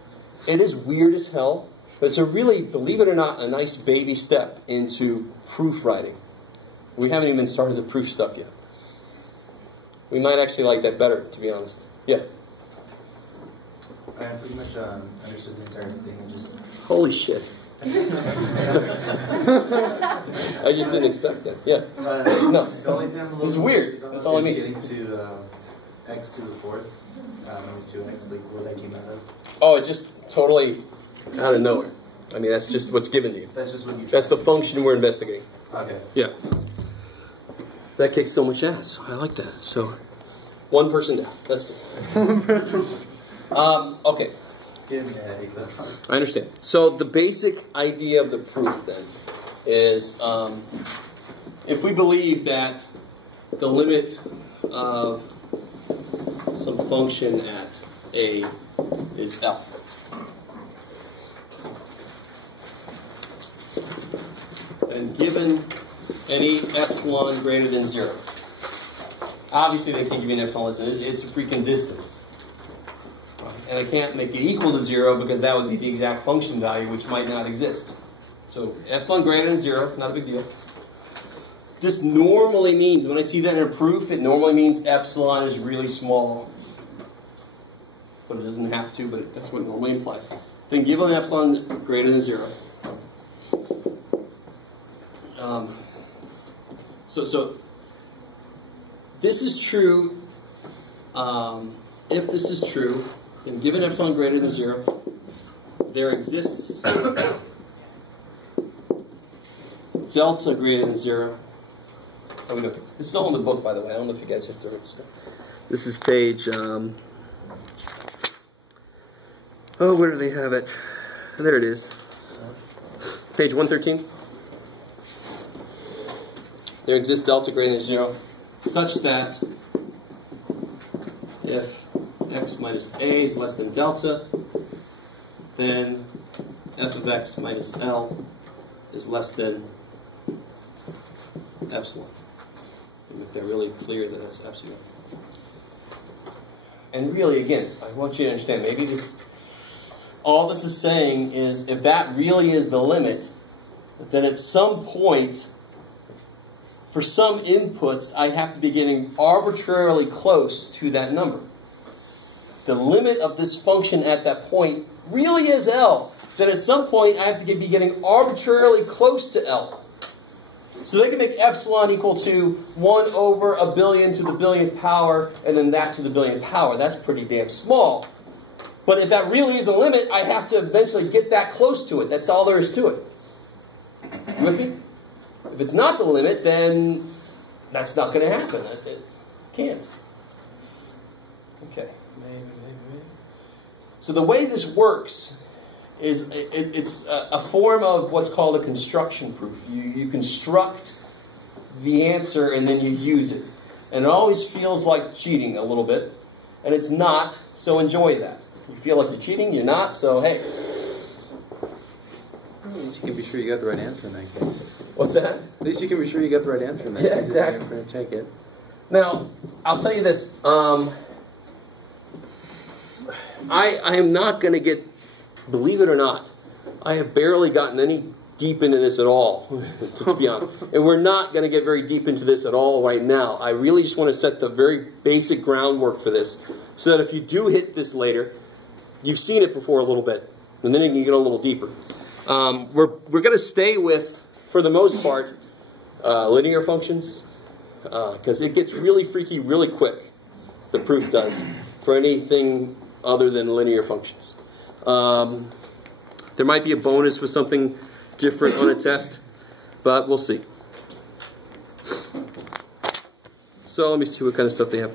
It is weird as hell, but it's a really, believe it or not, a nice baby step into proof writing. We haven't even started the proof stuff yet. We might actually like that better, to be honest. Yeah? I pretty much understood the entire thing and just... Holy shit. Sorry. I just didn't expect that. Yeah. No. The only thing I'm a little It's weird. That's all I mean. Getting to x to the fourth, minus 2x, like where that came out of. Oh, it just totally out of nowhere. I mean, that's just what's given to you. That's just what you. That's the function we're investigating. Okay. Yeah. That kicks so much ass. I like that. So, one person down. That's it. Okay. It's giving me a headache though. I understand. So the basic idea of the proof then is if we believe that the limit of some function at a is L. And given any epsilon greater than 0. Obviously they can't give you an epsilon less than it's a freaking distance. And I can't make it equal to 0 because that would be the exact function value, which might not exist. So epsilon greater than 0, not a big deal. This normally means, when I see that in a proof, it normally means epsilon is really small. But it doesn't have to, but that's what it normally implies. Then given epsilon greater than 0. So this is true. If this is true, then given epsilon greater than 0, there exists delta greater than 0. Oh, no. It's still in the book, by the way. I don't know if you guys have to read this down. This is page, where do they have it? There it is. Page 113. There exists delta greater than 0, such that if x minus a is less than delta, then f of x minus L is less than epsilon. Make that really clear that that's epsilon. And really, again, I want you to understand, maybe all this is saying is if that really is the limit, then at some point, for some inputs, I have to be getting arbitrarily close to that number. The limit of this function at that point really is L. Then at some point, I have to be getting arbitrarily close to L. So they can make epsilon equal to 1 over a billion to the billionth power, and then that to the billionth power. That's pretty damn small. But if that really is the limit, I have to eventually get that close to it. That's all there is to it. You with me? If it's not the limit, then that's not going to happen. It can't. Okay. So the way this works is it's a form of what's called a construction proof. You construct the answer and then you use it. And it always feels like cheating a little bit. And it's not, so enjoy that. You feel like you're cheating, you're not, so hey. At least you can be sure you got the right answer in that case. What's that? At least you can be sure you got the right answer in that case. Yeah, exactly. You're going to check it. Now, I'll tell you this. I am not going to get, believe it or not, I have barely gotten any deep into this at all, to be honest. And we're not going to get very deep into this at all right now. I really just want to set the very basic groundwork for this, so that if you do hit this later, you've seen it before a little bit, and then you can get a little deeper. We're going to stay with, for the most part, linear functions, because it gets really freaky really quick, the proof does, for anything other than linear functions. There might be a bonus with something different on a test, but we'll see. So let me see what kind of stuff they have.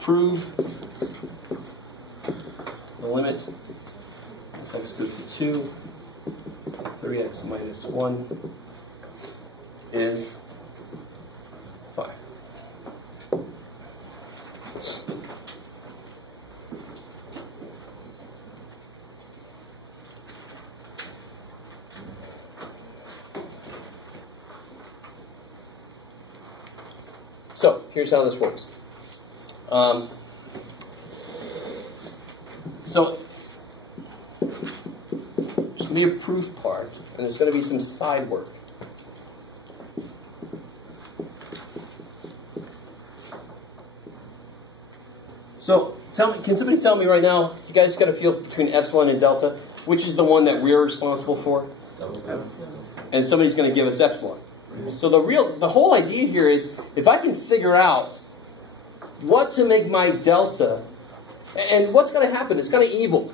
Prove the limit as x goes to 2, 3x minus 1 is 5. So here's how this works. So there's going to be a proof part, and there's going to be some side work. So can somebody tell me right now, you guys got a feel between epsilon and delta, which is the one that we're responsible for? And somebody's going to give us epsilon. So the whole idea here is, if I can figure out what to make my delta, and what's going to happen, it's kind of evil.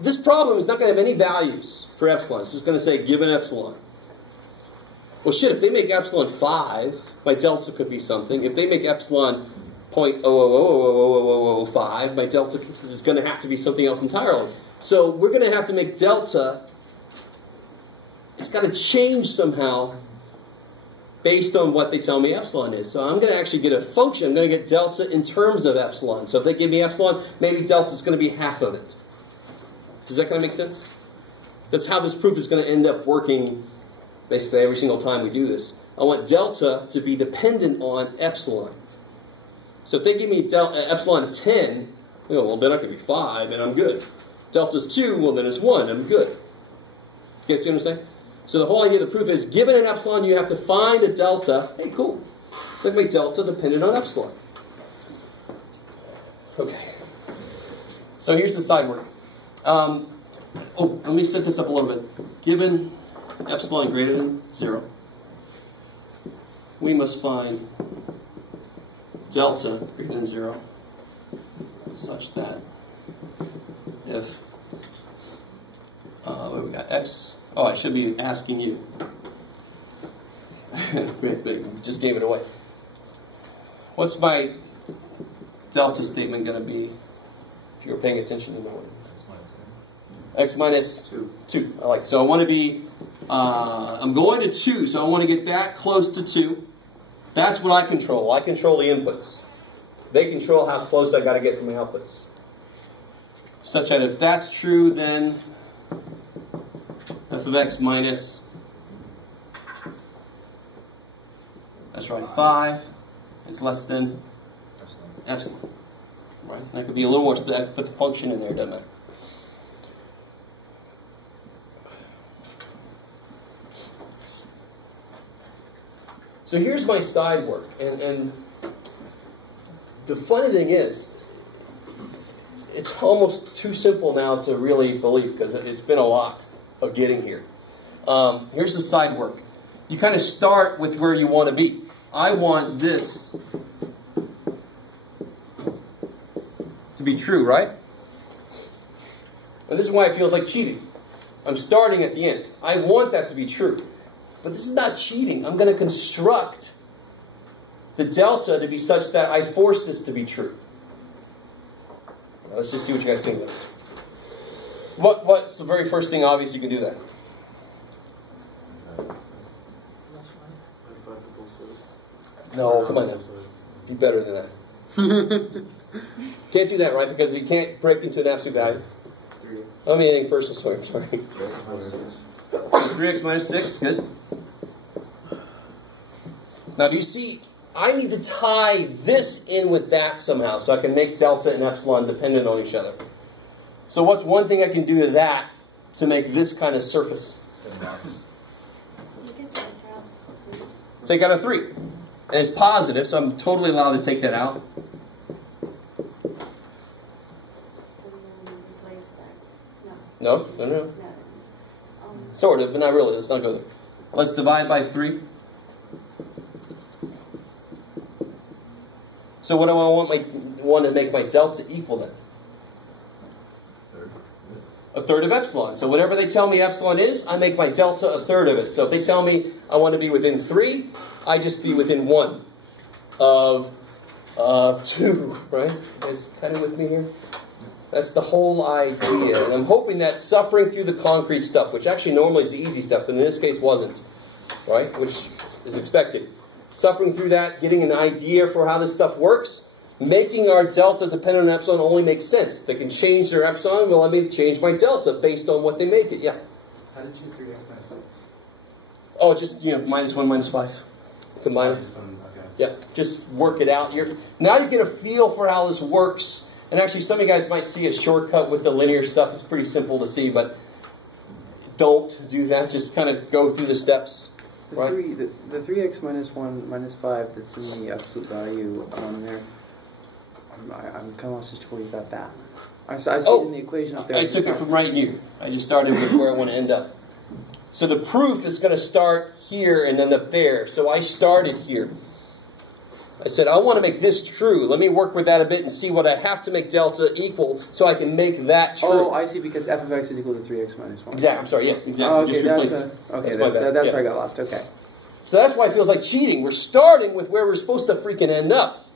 This problem is not going to have any values for epsilon. It's just going to say, given epsilon. Well, shit, if they make epsilon 5, my delta could be something. If they make epsilon 0.0000005, my delta is going to have to be something else entirely. So we're going to have to make delta, it's got to change somehow based on what they tell me epsilon is. So I'm going to actually get a function. I'm going to get delta in terms of epsilon. So if they give me epsilon, maybe delta is going to be half of it. Does that kind of make sense? That's how this proof is going to end up working basically every single time we do this. I want delta to be dependent on epsilon. So if they give me epsilon of 10, well, then I could be 5 and I'm good. Delta's 2, well, then it's 1, I'm good. You guys see what I'm saying? So the whole idea of the proof is, given an epsilon, you have to find a delta. Hey, cool. Let me delta dependent on epsilon. Okay. So here's the side work. Let me set this up a little bit. Given epsilon greater than 0, we must find delta greater than 0 such that if what we got, x. Oh, I should be asking you. Just gave it away. What's my delta statement going to be if you're paying attention to the word? X minus 2. I like it. So I want to be, I'm going to 2, so I want to get that close to 2. That's what I control. I control the inputs. They control how close I got to get from my outputs. Such that if that's true, then f of x minus, that's right, 5 is less than epsilon. Right? That could be a little worse, but I put the function in there, doesn't it? So here's my side work, and the funny thing is, it's almost too simple now to really believe, because it's been a lot of getting here. Here's the side work. You kind of start with where you want to be. I want this to be true, right? And this is why it feels like cheating. I'm starting at the end. I want that to be true. But this is not cheating. I'm going to construct the delta to be such that I force this to be true. Now, let's just see what you guys think of this. What's the very first thing obvious you can do that? No, come on now. Be better than that. Can't do that, right? Because you can't break into an absolute value. I mean, anything personal, sorry. 3x minus 6, good. Now, do you see, I need to tie this in with that somehow, so I can make delta and epsilon dependent on each other. So what's one thing I can do to that to make this kind of surface? Take out a 3. And it's positive, so I'm totally allowed to take that out. No. Sort of, but not really. Let's not go there. Let's divide by 3. So what do I want to make my delta equal then? A third of epsilon. So whatever they tell me epsilon is, I make my delta a third of it. So if they tell me I want to be within 3, I just be within 1 of 2, right? You guys kind of with me here? That's the whole idea. And I'm hoping that suffering through the concrete stuff, which actually normally is the easy stuff, but in this case wasn't, right? Which is expected. Suffering through that, getting an idea for how this stuff works, making our delta dependent on epsilon only makes sense. They can change their epsilon, well, let me change my delta based on what they make it, yeah. How did you 3x minus 6? Oh, just, minus 1, minus 5. Combine it. Okay. Yeah, just work it out. Now you get a feel for how this works. And actually, some of you guys might see a shortcut with the linear stuff. It's pretty simple to see, but don't do that. Just kind of go through the steps. The Right? 3x minus 1 minus 5 that's in the absolute value on there, I'm kind of lost as to where you got that. I see it in the equation up there. I took it from right here. I just started with where I want to end up. So the proof is going to start here and end up there. So I started here. I said, I want to make this true. Let me work with that a bit and see what I have to make delta equal so I can make that true. Oh, I see, because f of x is equal to 3x minus 1. Exactly. I'm sorry, yeah, exactly. Oh, okay, Just that's where I got lost. Okay. So that's why it feels like cheating. We're starting with where we're supposed to freaking end up.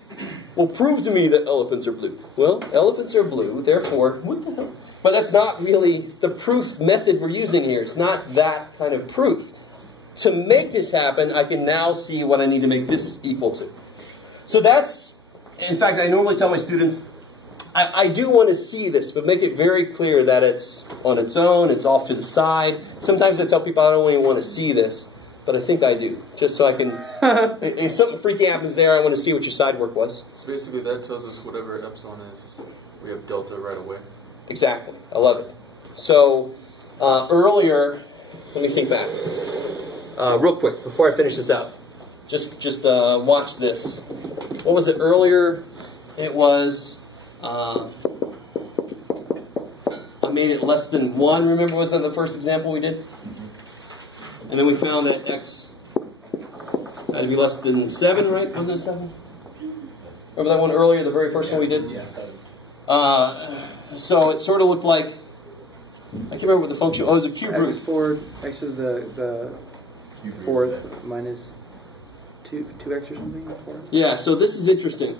Well, prove to me that elephants are blue. Well, elephants are blue, therefore, what the hell? But that's not really the proof method we're using here. It's not that kind of proof. To make this happen, I can now see what I need to make this equal to. So that's, in fact, I normally tell my students, I do want to see this, but make it very clear that it's on its own, it's off to the side. Sometimes I tell people I don't even want to see this, but I think I do, just so I can, if something freaky happens there, I want to see what your side work was. So basically that tells us whatever epsilon is, we have delta right away. Exactly. I love it. So, earlier, let me think back. Real quick, before I finish this out. Just watch this. What was it earlier? It was, I made it less than 1. Remember, was that the first example we did? And then we found that x had to be less than 7, right? Wasn't it 7? Remember that one earlier, the very first one we did? Yeah, 7. So it sort of looked like, I can't remember what the function, it was a cube root. X is the fourth minus 2x or something? 4? Yeah, so this is interesting.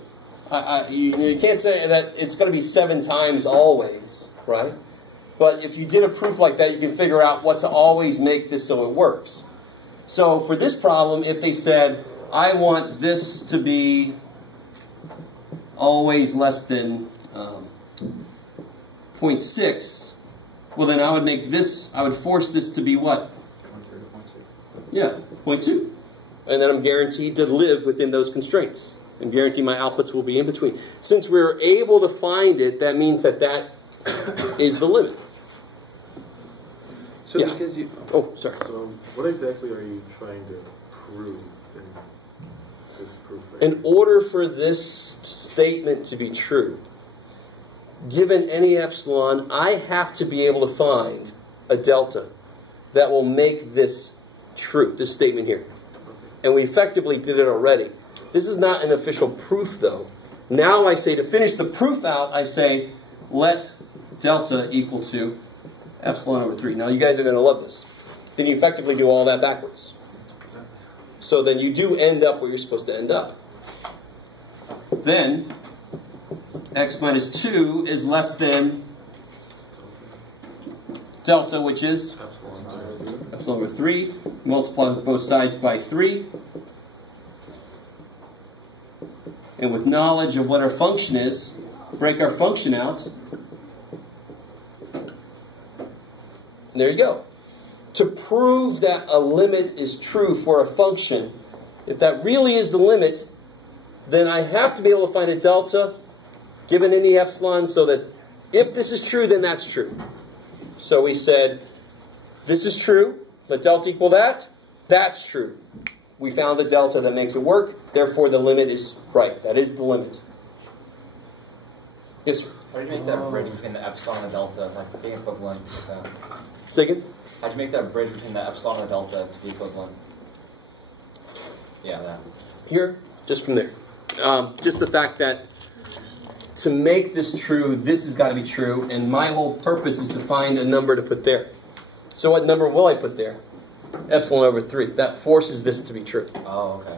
You can't say that it's going to be 7 times always, right? But if you did a proof like that, you can figure out what to always make this so it works. So for this problem, if they said, I want this to be always less than 0.6, well then I would make this, I would force this to be what? Yeah, 0.2. And then I'm guaranteed to live within those constraints. And guarantee my outputs will be in between. Since we're able to find it, that means that that is the limit. So yeah. because you... Oh, sorry. So what exactly are you trying to prove in this proof? In order for this statement to be true, given any epsilon, I have to be able to find a delta that will make this true, this statement here. And we effectively did it already. This is not an official proof, though. Now I say, to finish the proof out, I say, let delta equal to epsilon over 3. Now you guys are going to love this. Then you effectively do all that backwards. So then you do end up where you're supposed to end up. Then x minus 2 is less than delta, which is epsilon over 3. Multiply both sides by 3. And with knowledge of what our function is, break our function out. And there you go. To prove that a limit is true for a function, if that really is the limit, then I have to be able to find a delta given any epsilon so that if this is true, then that's true. So we said, this is true. Let delta equal that. That's true. We found the delta that makes it work. Therefore, the limit is right. That is the limit. Yes, sir? How do you make that bridge between the epsilon and the delta, like the equivalent? Say again? How do you make that bridge between the epsilon and the delta to be equivalent? Yeah, that. Here, just from there. Just the fact that to make this true, this has got to be true, and my whole purpose is to find a number to put there. So what number will I put there? Epsilon over 3. That forces this to be true. Oh, okay.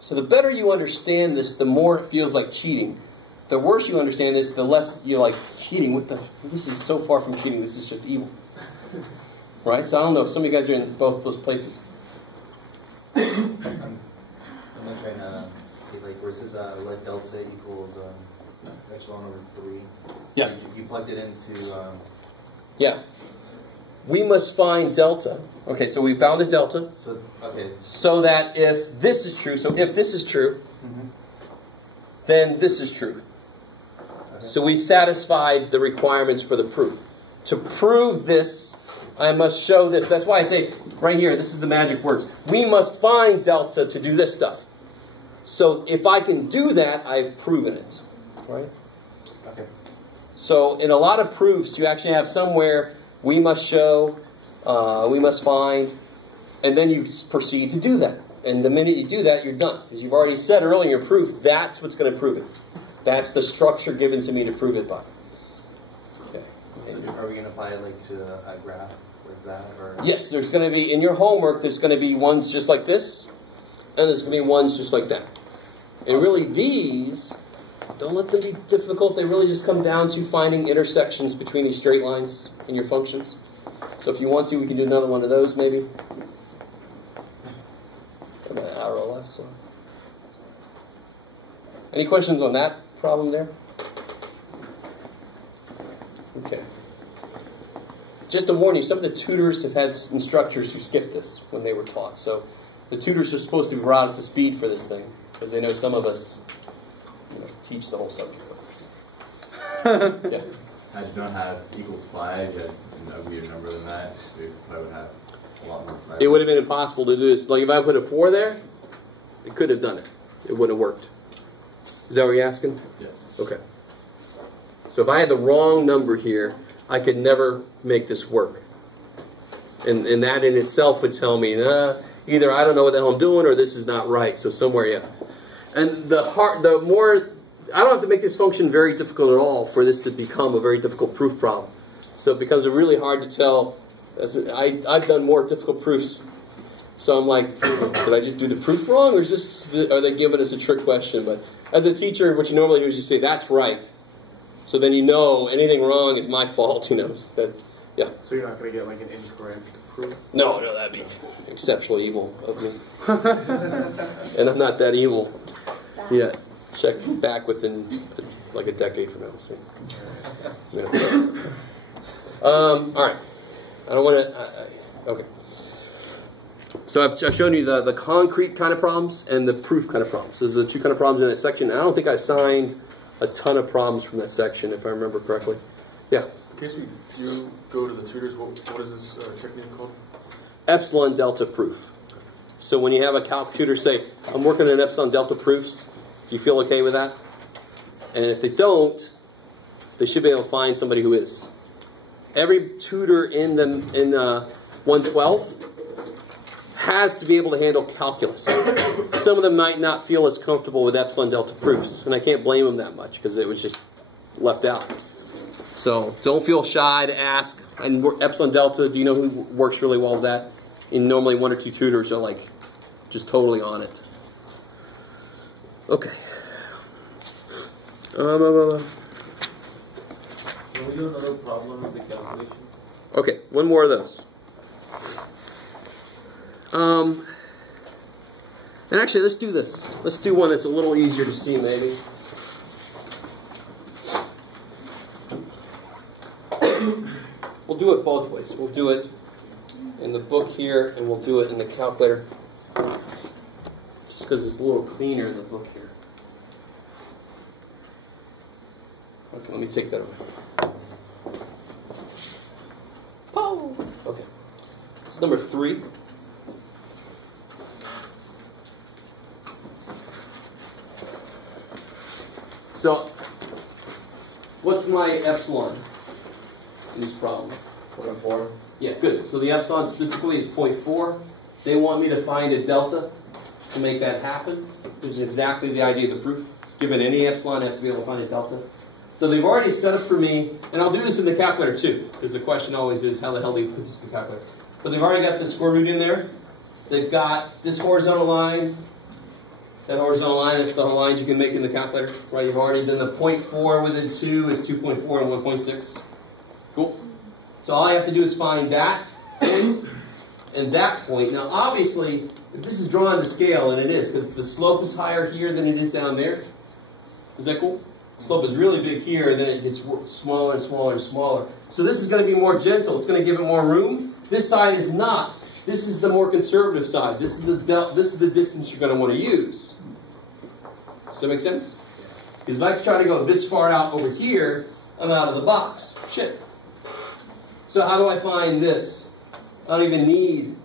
So the better you understand this, the more it feels like cheating. The worse you understand this, the less you're like, cheating? What the? This is so far from cheating. This is just evil. Right? So I don't know. Some of you guys are in both those places. I'm not trying to see, like, versus let delta equals epsilon over 3. Yeah. You plugged it into... Yeah. we must find delta. Okay, so we found the delta. So, okay. So that if this is true, so if this is true, then this is true. Okay. So we satisfied the requirements for the proof. To prove this, I must show this. That's why I say right here, this is the magic words. We must find delta to do this stuff. So if I can do that, I've proven it. Right? Okay. So in a lot of proofs, you actually have somewhere we must show, we must find, and then you proceed to do that. And the minute you do that, you're done. Because you've already said earlier in your proof, that's what's going to prove it. That's the structure given to me to prove it by. Okay. So are we going to apply it like to a graph like that? Or? Yes, there's going to be, in your homework, there's going to be ones just like this, and there's going to be ones just like that. And really these, don't let them be difficult. They really just come down to finding intersections between these straight lines in your functions. So if you want to, we can do another one of those maybe. Got my arrow left, so. Any questions on that problem there? Okay. Just to warn you, some of the tutors have had instructors who skipped this when they were taught. So the tutors are supposed to be brought up to speed for this thing, because they know some of us teach the whole subject. Yeah. I do not have equals 5, and a weirder number than that. We probably would have a lot more. It would have been impossible to do this. Like if I put a 4 there, it could have done it. It wouldn't have worked. Is that what you're asking? Yes. Okay. So if I had the wrong number here, I could never make this work. And that in itself would tell me, either I don't know what the hell I'm doing or this is not right. So somewhere, yeah. And the more, I don't have to make this function very difficult at all for this to become a very difficult proof problem. So it becomes really hard to tell. I've done more difficult proofs. So I'm like, did I just do the proof wrong, or are they giving us a trick question? But as a teacher, what you normally do is you say, that's right. So then you know anything wrong is my fault, That, yeah. So you're not going to get like an incorrect proof? No, that'd be exceptionally evil of me. And I'm not that evil. Yeah. Check back within like a decade from now. See. Yeah. All right. I don't want to. Okay. So I've shown you the concrete kind of problems and the proof kind of problems. Those are the two kind of problems in that section. I don't think I assigned a ton of problems from that section, if I remember correctly. Yeah. In case we do go to the tutors, what is this technique called? Epsilon delta proof. So when you have a calc tutor say, I'm working on epsilon delta proofs, you feel okay with that? And if they don't, they should be able to find somebody who is. Every tutor in 112 has to be able to handle calculus. Some of them might not feel as comfortable with epsilon delta proofs, and I can't blame them that much because it was just left out. So don't feel shy to ask. And epsilon delta, do you know who works really well with that? And normally 1 or 2 tutors are like just totally on it. Okay. Can we do another problem with the calculation? Okay, one more of those. And actually, let's do this. Let's do one that's a little easier to see, maybe. We'll do it both ways. We'll do it in the book here, and we'll do it in the calculator. Just because it's a little cleaner in the book here. Okay, let me take that away. Oh. Okay. This is number 3. So, what's my epsilon in this problem? 0.4. Yeah, good. So the epsilon specifically is 0.4. They want me to find a delta to make that happen, which is exactly the idea of the proof. Given any epsilon, I have to be able to find a delta. So they've already set up for me, and I'll do this in the calculator too, because the question always is, how the hell do you put this in the calculator? But they've already got the square root in there. They've got this horizontal line. That horizontal line is the lines you can make in the calculator, right? You've already done the 0.4 within 2 is 2.4 and 1.6. Cool. So all I have to do is find that point and that point. Now, obviously, if this is drawn to scale, and it is, because the slope is higher here than it is down there. Is that cool? Slope is really big here, and then it gets smaller and smaller and smaller. So this is going to be more gentle. It's going to give it more room. This side is not. This is the more conservative side. This is the distance you're going to want to use. Does that make sense? Because if I try to go this far out over here, I'm out of the box. Shit. So how do I find this? I don't even need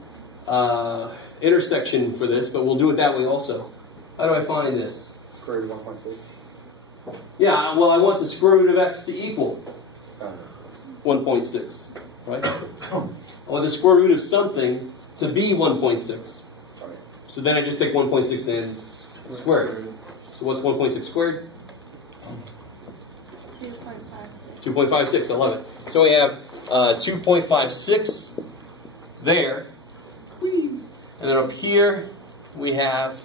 intersection for this, but we'll do it that way also. How do I find this? Square root of 1.6. Yeah, well, I want the square root of x to equal 1.6, right? I want the square root of something to be 1.6. So then I just take 1.6 and squared. So what's 1.6 squared? 2.56. 2.56, I love it. So we have 2.56 there. And then up here we have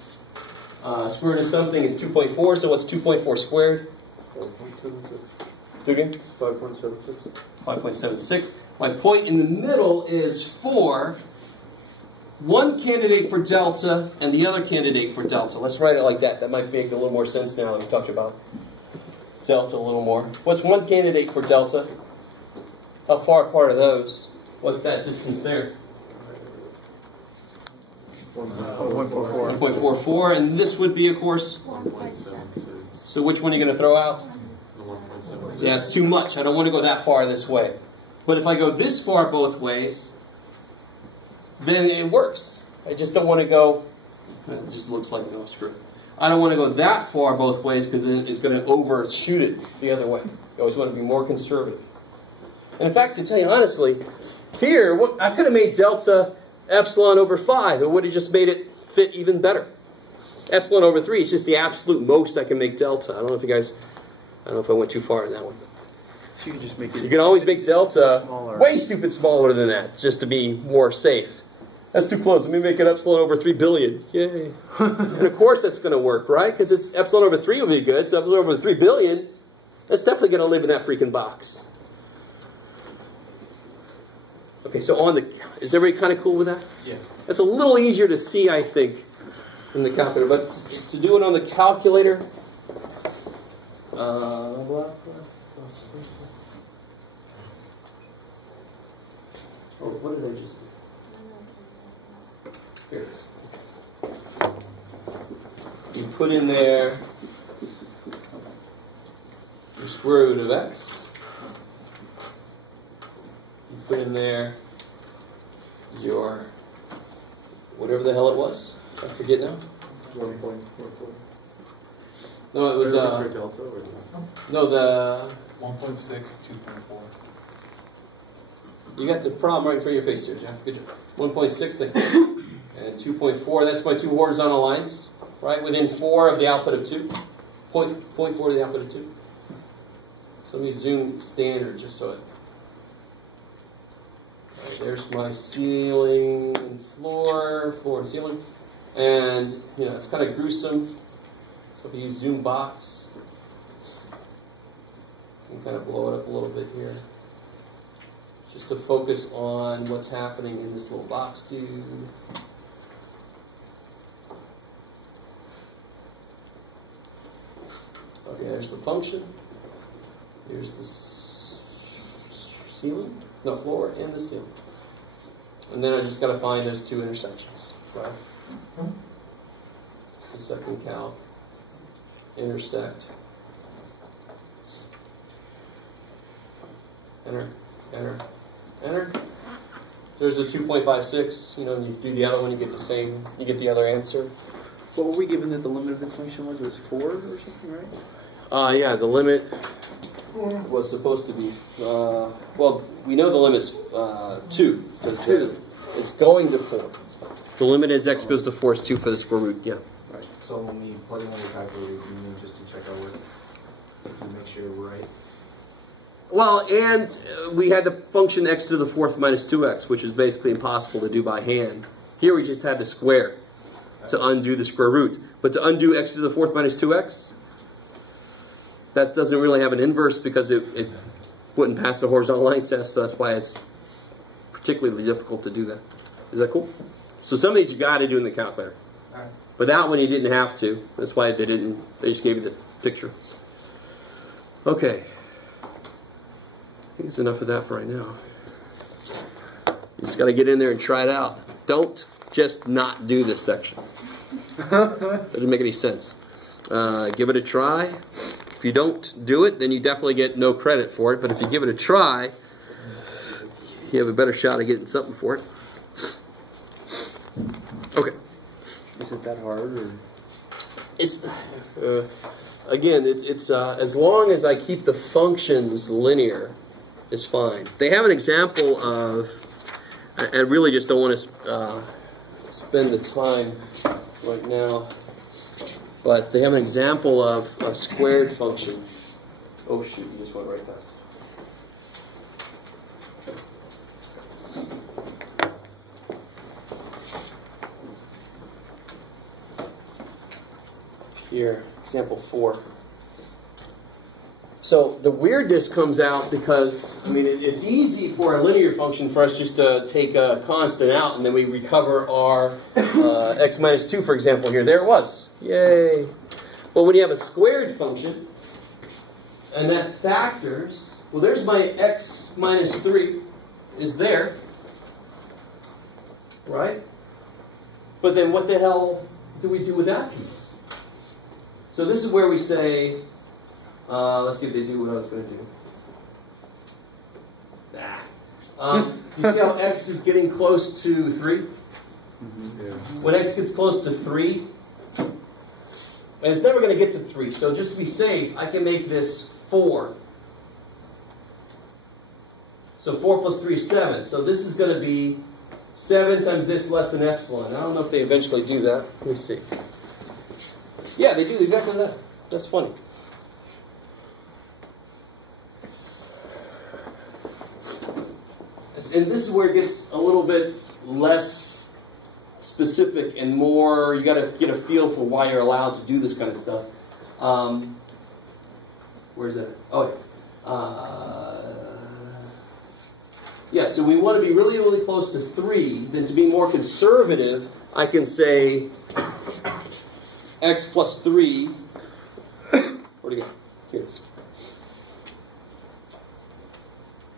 square root of something is 2.4, so what's 2.4 squared? 5.76. Do again? 5.76. 5.76. My point in the middle is 4. One candidate for delta and the other candidate for delta. Let's write it like that. That might make a little more sense now that we talked about delta a little more. What's one candidate for delta? How far apart are those? What's that distance there? 1.44. 1.44, and this would be, of course, 1.76. so which one are you going to throw out? The 1.76. Yeah, it's too much. I don't want to go that far this way. But if I go this far both ways, then it works. I just don't want to go, it just looks like no screw. I don't want to go that far both ways because then it's going to overshoot it the other way. You always want to be more conservative. And in fact, to tell you honestly, here, I could have made delta epsilon over 5. It would have just made it fit even better. Epsilon over 3 is just the absolute most I can make delta. I don't know if you guys, I don't know if I went too far in that one. So you can just make it. You can always make delta smaller. way stupid smaller than that, just to be more safe. That's too close. Let me make it epsilon over 3 billion. Yay. And of course that's going to work, right? Because it's epsilon over 3 will be good. So epsilon over 3 billion, that's definitely going to live in that freaking box. Okay, so is everybody kind of cool with that? Yeah. It's a little easier to see, I think, in the calculator. But to do it on the calculator, oh, what did I just do? Here it is. You put in there the square root of x. You put in there your whatever the hell it was. I forget now. 1.44. No, it was For delta or no the 1.6, 2.4. You got the problem right in front of your face there, Jeff. Good job. 1.6 there. And 2.4, that's my two horizontal lines, right? Within 4 of the output of 2. 0.4 of the output of 2. So let me zoom standard just so it... Right, there's my ceiling and floor and ceiling. And, you know, it's kind of gruesome. So if you use zoom box, you can kind of blow it up a little bit here. Just to focus on what's happening in this little box, dude. Okay, there's the function. Here's the ceiling, no, floor and the ceiling. And then I just got to find those two intersections, right? So second calc, intersect, enter, enter, enter. So there's a 2.56, you know, and you do the other one, you get the same, you get the other answer. What were we given that the limit of this function was? It was 4 or something, right? Yeah, the limit was supposed to be, well, we know the limit's 2, because it's going to 4. The limit as x goes to 4 is 2 for the square root, yeah. Right. So when we plug in on the calculator, you need just to check our work to make sure we're right. Well, and we had the function x to the 4th minus 2x, which is basically impossible to do by hand. Here we just had the square to undo the square root. But to undo x to the 4th minus 2x, that doesn't really have an inverse because it wouldn't pass the horizontal line test, so that's why it's particularly difficult to do that. Is that cool? So some of these you got to do in the calculator. But that one you didn't have to. That's why they just gave you the picture. Okay. I think it's enough of that for right now. You just got to get in there and try it out. Don't just not do this section. Doesn't make any sense. Give it a try. If you don't do it, then you definitely get no credit for it. But if you give it a try, you have a better shot of getting something for it. Okay. Is it that hard? Or? It's again, it's as long as I keep the functions linear, it's fine. They have an example of. I really just don't want to spend the time right now, but they have an example of a squared function. Oh shoot! You just went right past it. Here, example 4. So the weirdness comes out because, I mean, it's easy for a linear function for us just to take a constant out and then we recover our x minus 2, for example, here. There it was. Yay. Well, when you have a squared function and that factors, well, there's my x minus 3 is there, right? But then what the hell do we do with that piece? So this is where we say, let's see if they do what I was going to do. You see how x is getting close to 3? Mm-hmm. Yeah. When x gets close to 3, and it's never going to get to 3, so just to be safe, I can make this 4. So 4 plus 3 is 7. So this is going to be 7 times this less than epsilon. I don't know if they eventually do that. Let me see. Yeah, they do exactly that. That's funny. And this is where it gets a little bit less specific and more, you got to get a feel for why you're allowed to do this kind of stuff. Where's that? Oh, yeah, so we want to be really, really close to 3. Then to be more conservative, I can say x plus 3. Where'd it go? Here it is.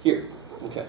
Here. Okay.